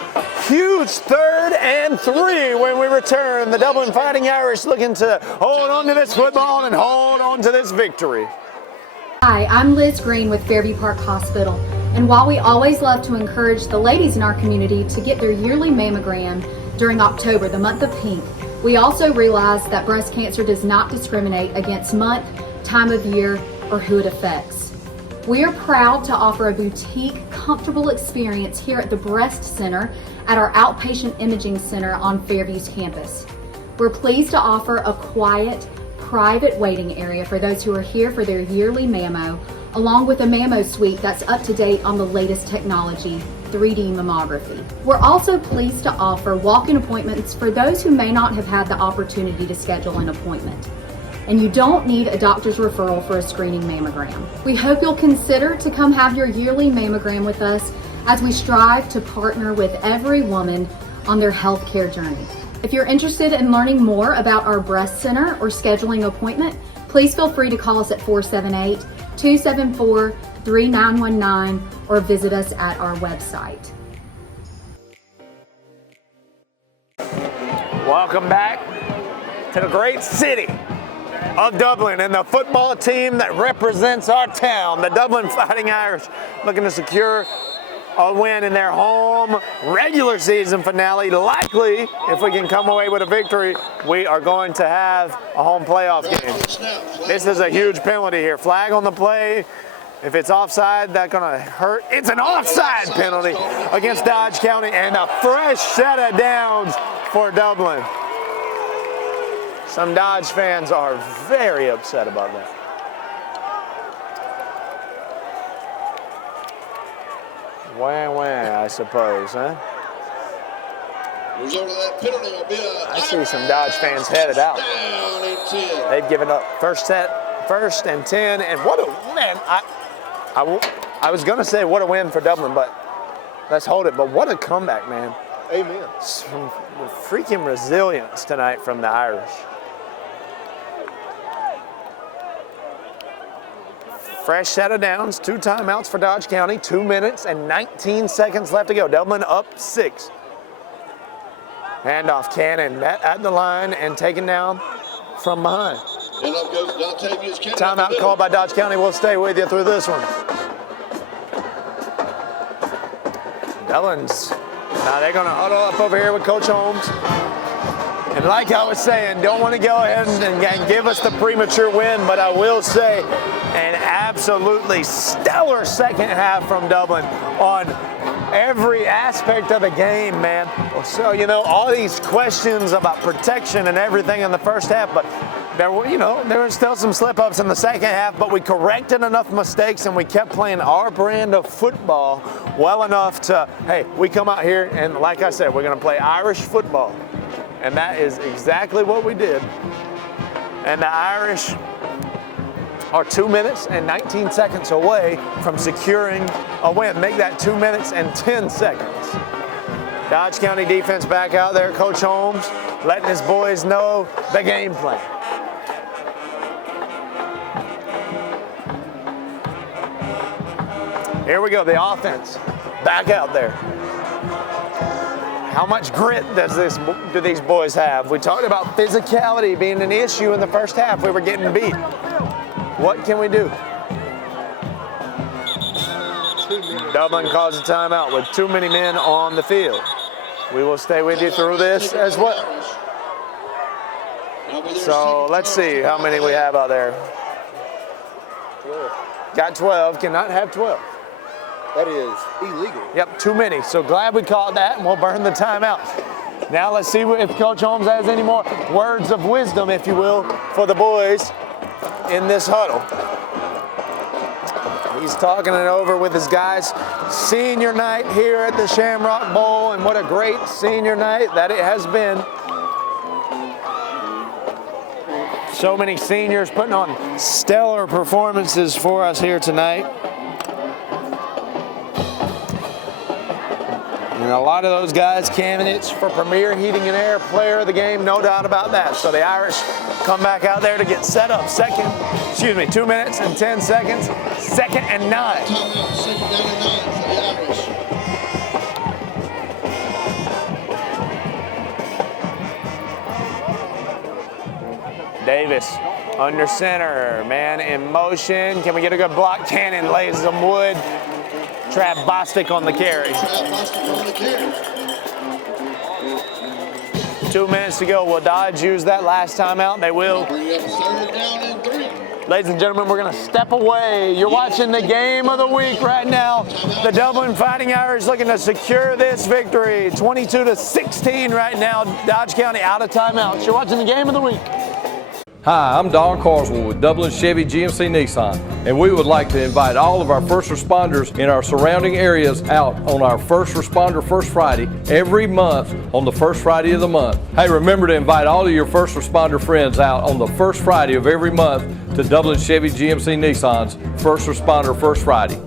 Huge 3rd and 3 when we return. The Dublin Fighting Irish looking to hold on to this football and hold on to this victory. Hi, I'm Liz Green with Fairview Park Hospital. And while we always love to encourage the ladies in our community to get their yearly mammogram during October, the month of pink, we also realize that breast cancer does not discriminate against month, time of year, or who it affects. We are proud to offer a boutique, comfortable experience here at the Breast Center at our outpatient imaging center on Fairview's campus. We're pleased to offer a quiet, private waiting area for those who are here for their yearly mammo, along with a mammo suite that's up to date on the latest technology, 3D mammography. We're also pleased to offer walk-in appointments for those who may not have had the opportunity to schedule an appointment. And you don't need a doctor's referral for a screening mammogram. We hope you'll consider to come have your yearly mammogram with us as we strive to partner with every woman on their healthcare journey. If you're interested in learning more about our breast center or scheduling an appointment, please feel free to call us at 478-274-3919 or visit us at our website. Welcome back to the great city of Dublin and the football team that represents our town, the Dublin Fighting Irish, looking to secure a win in their home regular season finale. Likely, if we can come away with a victory, we are going to have a home playoff game. This is a huge penalty here. Flag on the play. If it's offside, that's going to hurt. It's an offside penalty against Dodge County and a fresh set of downs for Dublin. Some Dodge fans are very upset about that. Wah, I suppose, huh? I see some Dodge fans headed out. They've given up first and 10, and what a man! I was gonna say what a win for Dublin, but let's hold it. But what a comeback, man! Amen. Some freaking resilience tonight from the Irish. Fresh set of downs, 2 timeouts for Dodge County, 2 minutes and 19 seconds left to go. Dublin up 6. Handoff, Cannon met at the line and taken down from behind. Timeout called by Dodge County. We'll stay with you through this one. Dublin's, now they're gonna huddle up over here with Coach Holmes. And like I was saying, don't want to go ahead and give us the premature win, but I will say an absolutely stellar second half from Dublin on every aspect of the game, man. So, you know, all these questions about protection and everything in the first half, but there were still some slip-ups in the second half, but we corrected enough mistakes and we kept playing our brand of football well enough to, hey, we come out here and like I said, we're going to play Irish football. And that is exactly what we did. And the Irish are 2 minutes and 19 seconds away from securing a win. Make that 2 minutes and 10 seconds. Dodge County defense back out there. Coach Holmes letting his boys know the game plan. Here we go, the offense back out there. How much grit do these boys have? We talked about physicality being an issue in the first half. We were getting beat. What can we do? Dublin calls a timeout with too many men on the field. We will stay with you through this as well. So let's see how many we have out there. Got 12, cannot have 12. That is illegal. Yep, too many. So glad we called that, and we'll burn the timeout. Now let's see if Coach Holmes has any more words of wisdom, if you will, for the boys in this huddle. He's talking it over with his guys. Senior night here at the Shamrock Bowl, and what a great senior night that it has been. So many seniors putting on stellar performances for us here tonight. And a lot of those guys candidates for Premier Heating and Air Player of the Game, no doubt about that. So the Irish come back out there to get set up. 2 minutes and 10 seconds, 2nd and 9. Davis under center, man in motion. Can we get a good block? Cannon lays some wood. Trap Bostic on the carry. 2 minutes to go. Will Dodge use that last timeout? They will. Ladies and gentlemen, we're going to step away. You're watching the game of the week right now. The Dublin Fighting Irish looking to secure this victory. 22-16 right now. Dodge County out of timeouts. You're watching the game of the week. Hi, I'm Don Carswell with Dublin Chevy GMC Nissan, and we would like to invite all of our first responders in our surrounding areas out on our First Responder First Friday every month on the first Friday of the month. Hey, remember to invite all of your first responder friends out on the first Friday of every month to Dublin Chevy GMC Nissan's First Responder First Friday.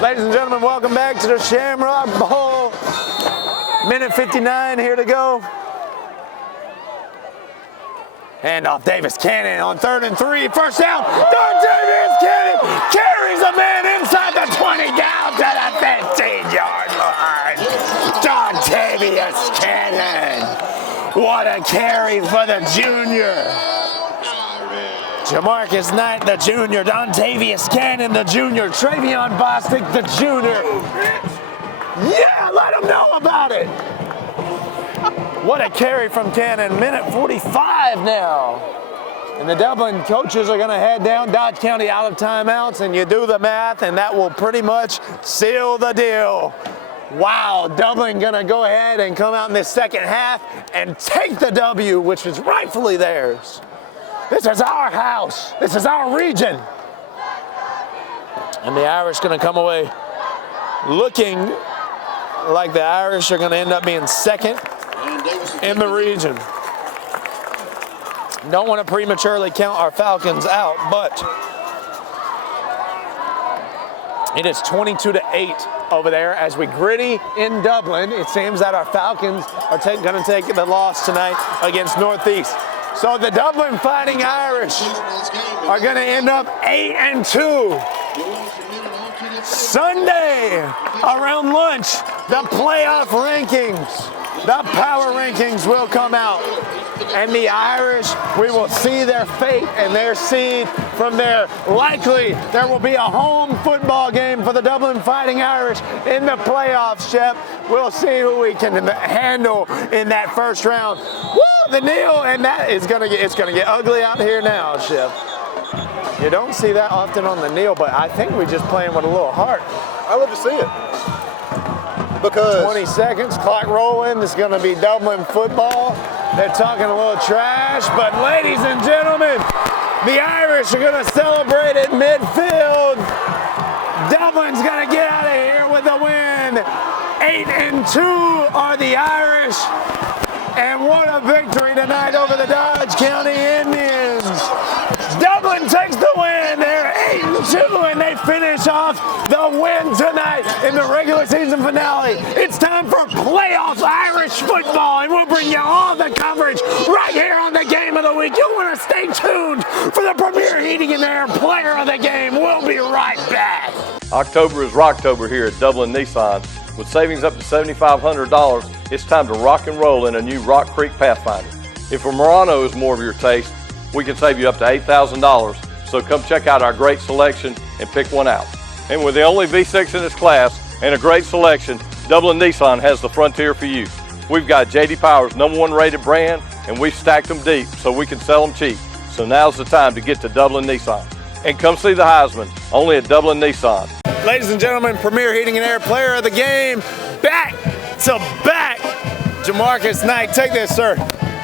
Ladies and gentlemen, welcome back to the Shamrock Bowl. Minute 59 here to go. Handoff, Davis Cannon on 3rd and 3. First down, Davis Cannon carries a man inside the 20 down to the 15-yard line. Davis Cannon. What a carry for the junior. Jamarcus Knight, the junior. Dontavius Cannon, the junior. Travion Bostic, the junior. Yeah, let him know about it. What a carry from Cannon. Minute 45 now. And the Dublin coaches are going to head down. Dodge County out of timeouts, and you do the math, and that will pretty much seal the deal. Wow, Dublin going to go ahead and come out in this second half and take the W, which is rightfully theirs. This is our house. This is our region. And the Irish going to come away looking like the Irish are going to end up being second in the region. Don't want to prematurely count our Falcons out, but it is 22-8 over there as we gritty in Dublin. It seems that our Falcons are going to take the loss tonight against Northeast. So the Dublin Fighting Irish are going to end up 8-2. Sunday around lunch, the playoff rankings. The power rankings will come out, and the Irish, we will see their fate and their seed from there. Likely, there will be a home football game for the Dublin Fighting Irish in the playoffs, Shep. We'll see who we can handle in that first round. Woo, the kneel, and that is it's gonna get ugly out here now, Shep. You don't see that often on the kneel, but I think we're just playing with a little heart. I love to see it. Because 20 seconds, clock rolling. This is going to be Dublin football. They're talking a little trash, but ladies and gentlemen, the Irish are going to celebrate at midfield. Dublin's going to get out of here with a win. 8-2 are the Irish. And what a victory tonight over the Dodge County Indians. Dublin takes the win. They're 8-2, and they finish off the win tonight in the regular season finale. It's time for playoff Irish football, and we'll bring you all the coverage right here on the Game of the Week. You'll want to stay tuned for the Premier Heating and Air Player of the Game. We'll be right back. October is Rocktober here at Dublin Nissan. With savings up to $7,500, it's time to rock and roll in a new Rock Creek Pathfinder. If a Murano is more of your taste, we can save you up to $8,000. So come check out our great selection and pick one out. And with the only V6 in its class and a great selection, Dublin Nissan has the Frontier for you. We've got J.D. Power's #1 rated brand, and we've stacked them deep so we can sell them cheap. So now's the time to get to Dublin Nissan. And come see the Heisman, only at Dublin Nissan. Ladies and gentlemen, Premier Heating and Air Player of the Game, back to back. Jamarcus Knight, take this, sir.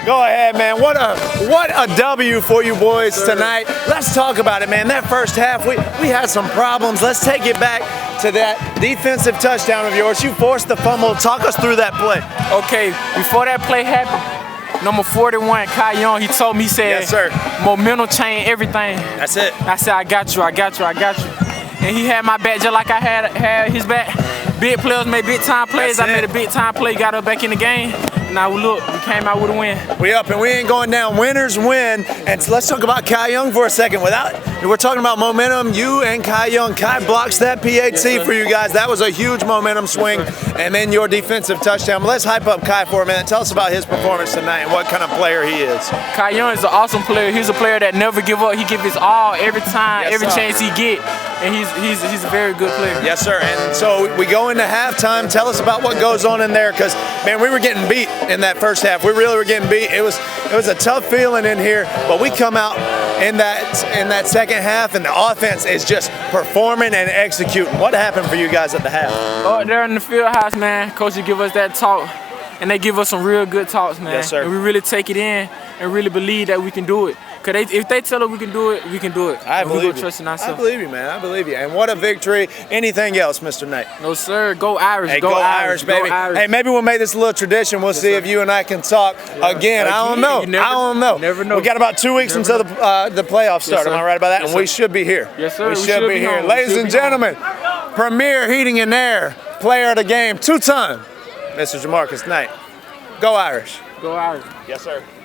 Go ahead, man. What a W for you boys tonight. Let's talk about it, man. That first half, we had some problems. Let's take it back to that defensive touchdown of yours. You forced the fumble. Talk us through that play. Okay, before that play happened, Number 41, Kai Young, he told me, he said, yes, sir. Momentum change everything. That's it. I said, I got you. And he had my back just like I had his back. Big players make big time plays. I made a big time play, got us back in the game. Now look, we came out with a win. We up and we ain't going down. Winners win. And so let's talk about Kai Young for a second. We're talking about momentum. You and Kai Young. Kai blocks that PAT for you guys. That was a huge momentum swing. And then your defensive touchdown. Let's hype up Kai for a minute. Tell us about his performance tonight and what kind of player he is. Kai Young is an awesome player. He's a player that never give up. He gives his all every time, every chance he get. And he's a very good player. Yes, sir. And so we go into halftime. Tell us about what goes on in there, because man, we were getting beat in that first half. We really were getting beat. It was a tough feeling in here, but we come out in that second half, and the offense is just performing and executing. What happened for you guys at the half? Oh, there in the field house, man. Coaches give us that talk, and they give us some real good talks, man. Yes, sir. And we really take it in and really believe that we can do it. Because if they tell us we can do it, we can do it. I believe you. Trust in ourselves. I believe you, man. I believe you. And what a victory. Anything else, Mr. Knight? No, sir. Go Irish. Hey, go Irish, baby. Go Irish. Hey, maybe we'll make this a little tradition. We'll see if you and I can talk again. I don't know. I don't know. Never know. We got about 2 weeks until the playoffs start. Am I right about that? And we should be here. Yes, sir. We should be here. Ladies and gentlemen, Premier Heating and Air Player of the Game, two-time, Mr. Jamarcus Knight. Go Irish. Go Irish. Yes, sir.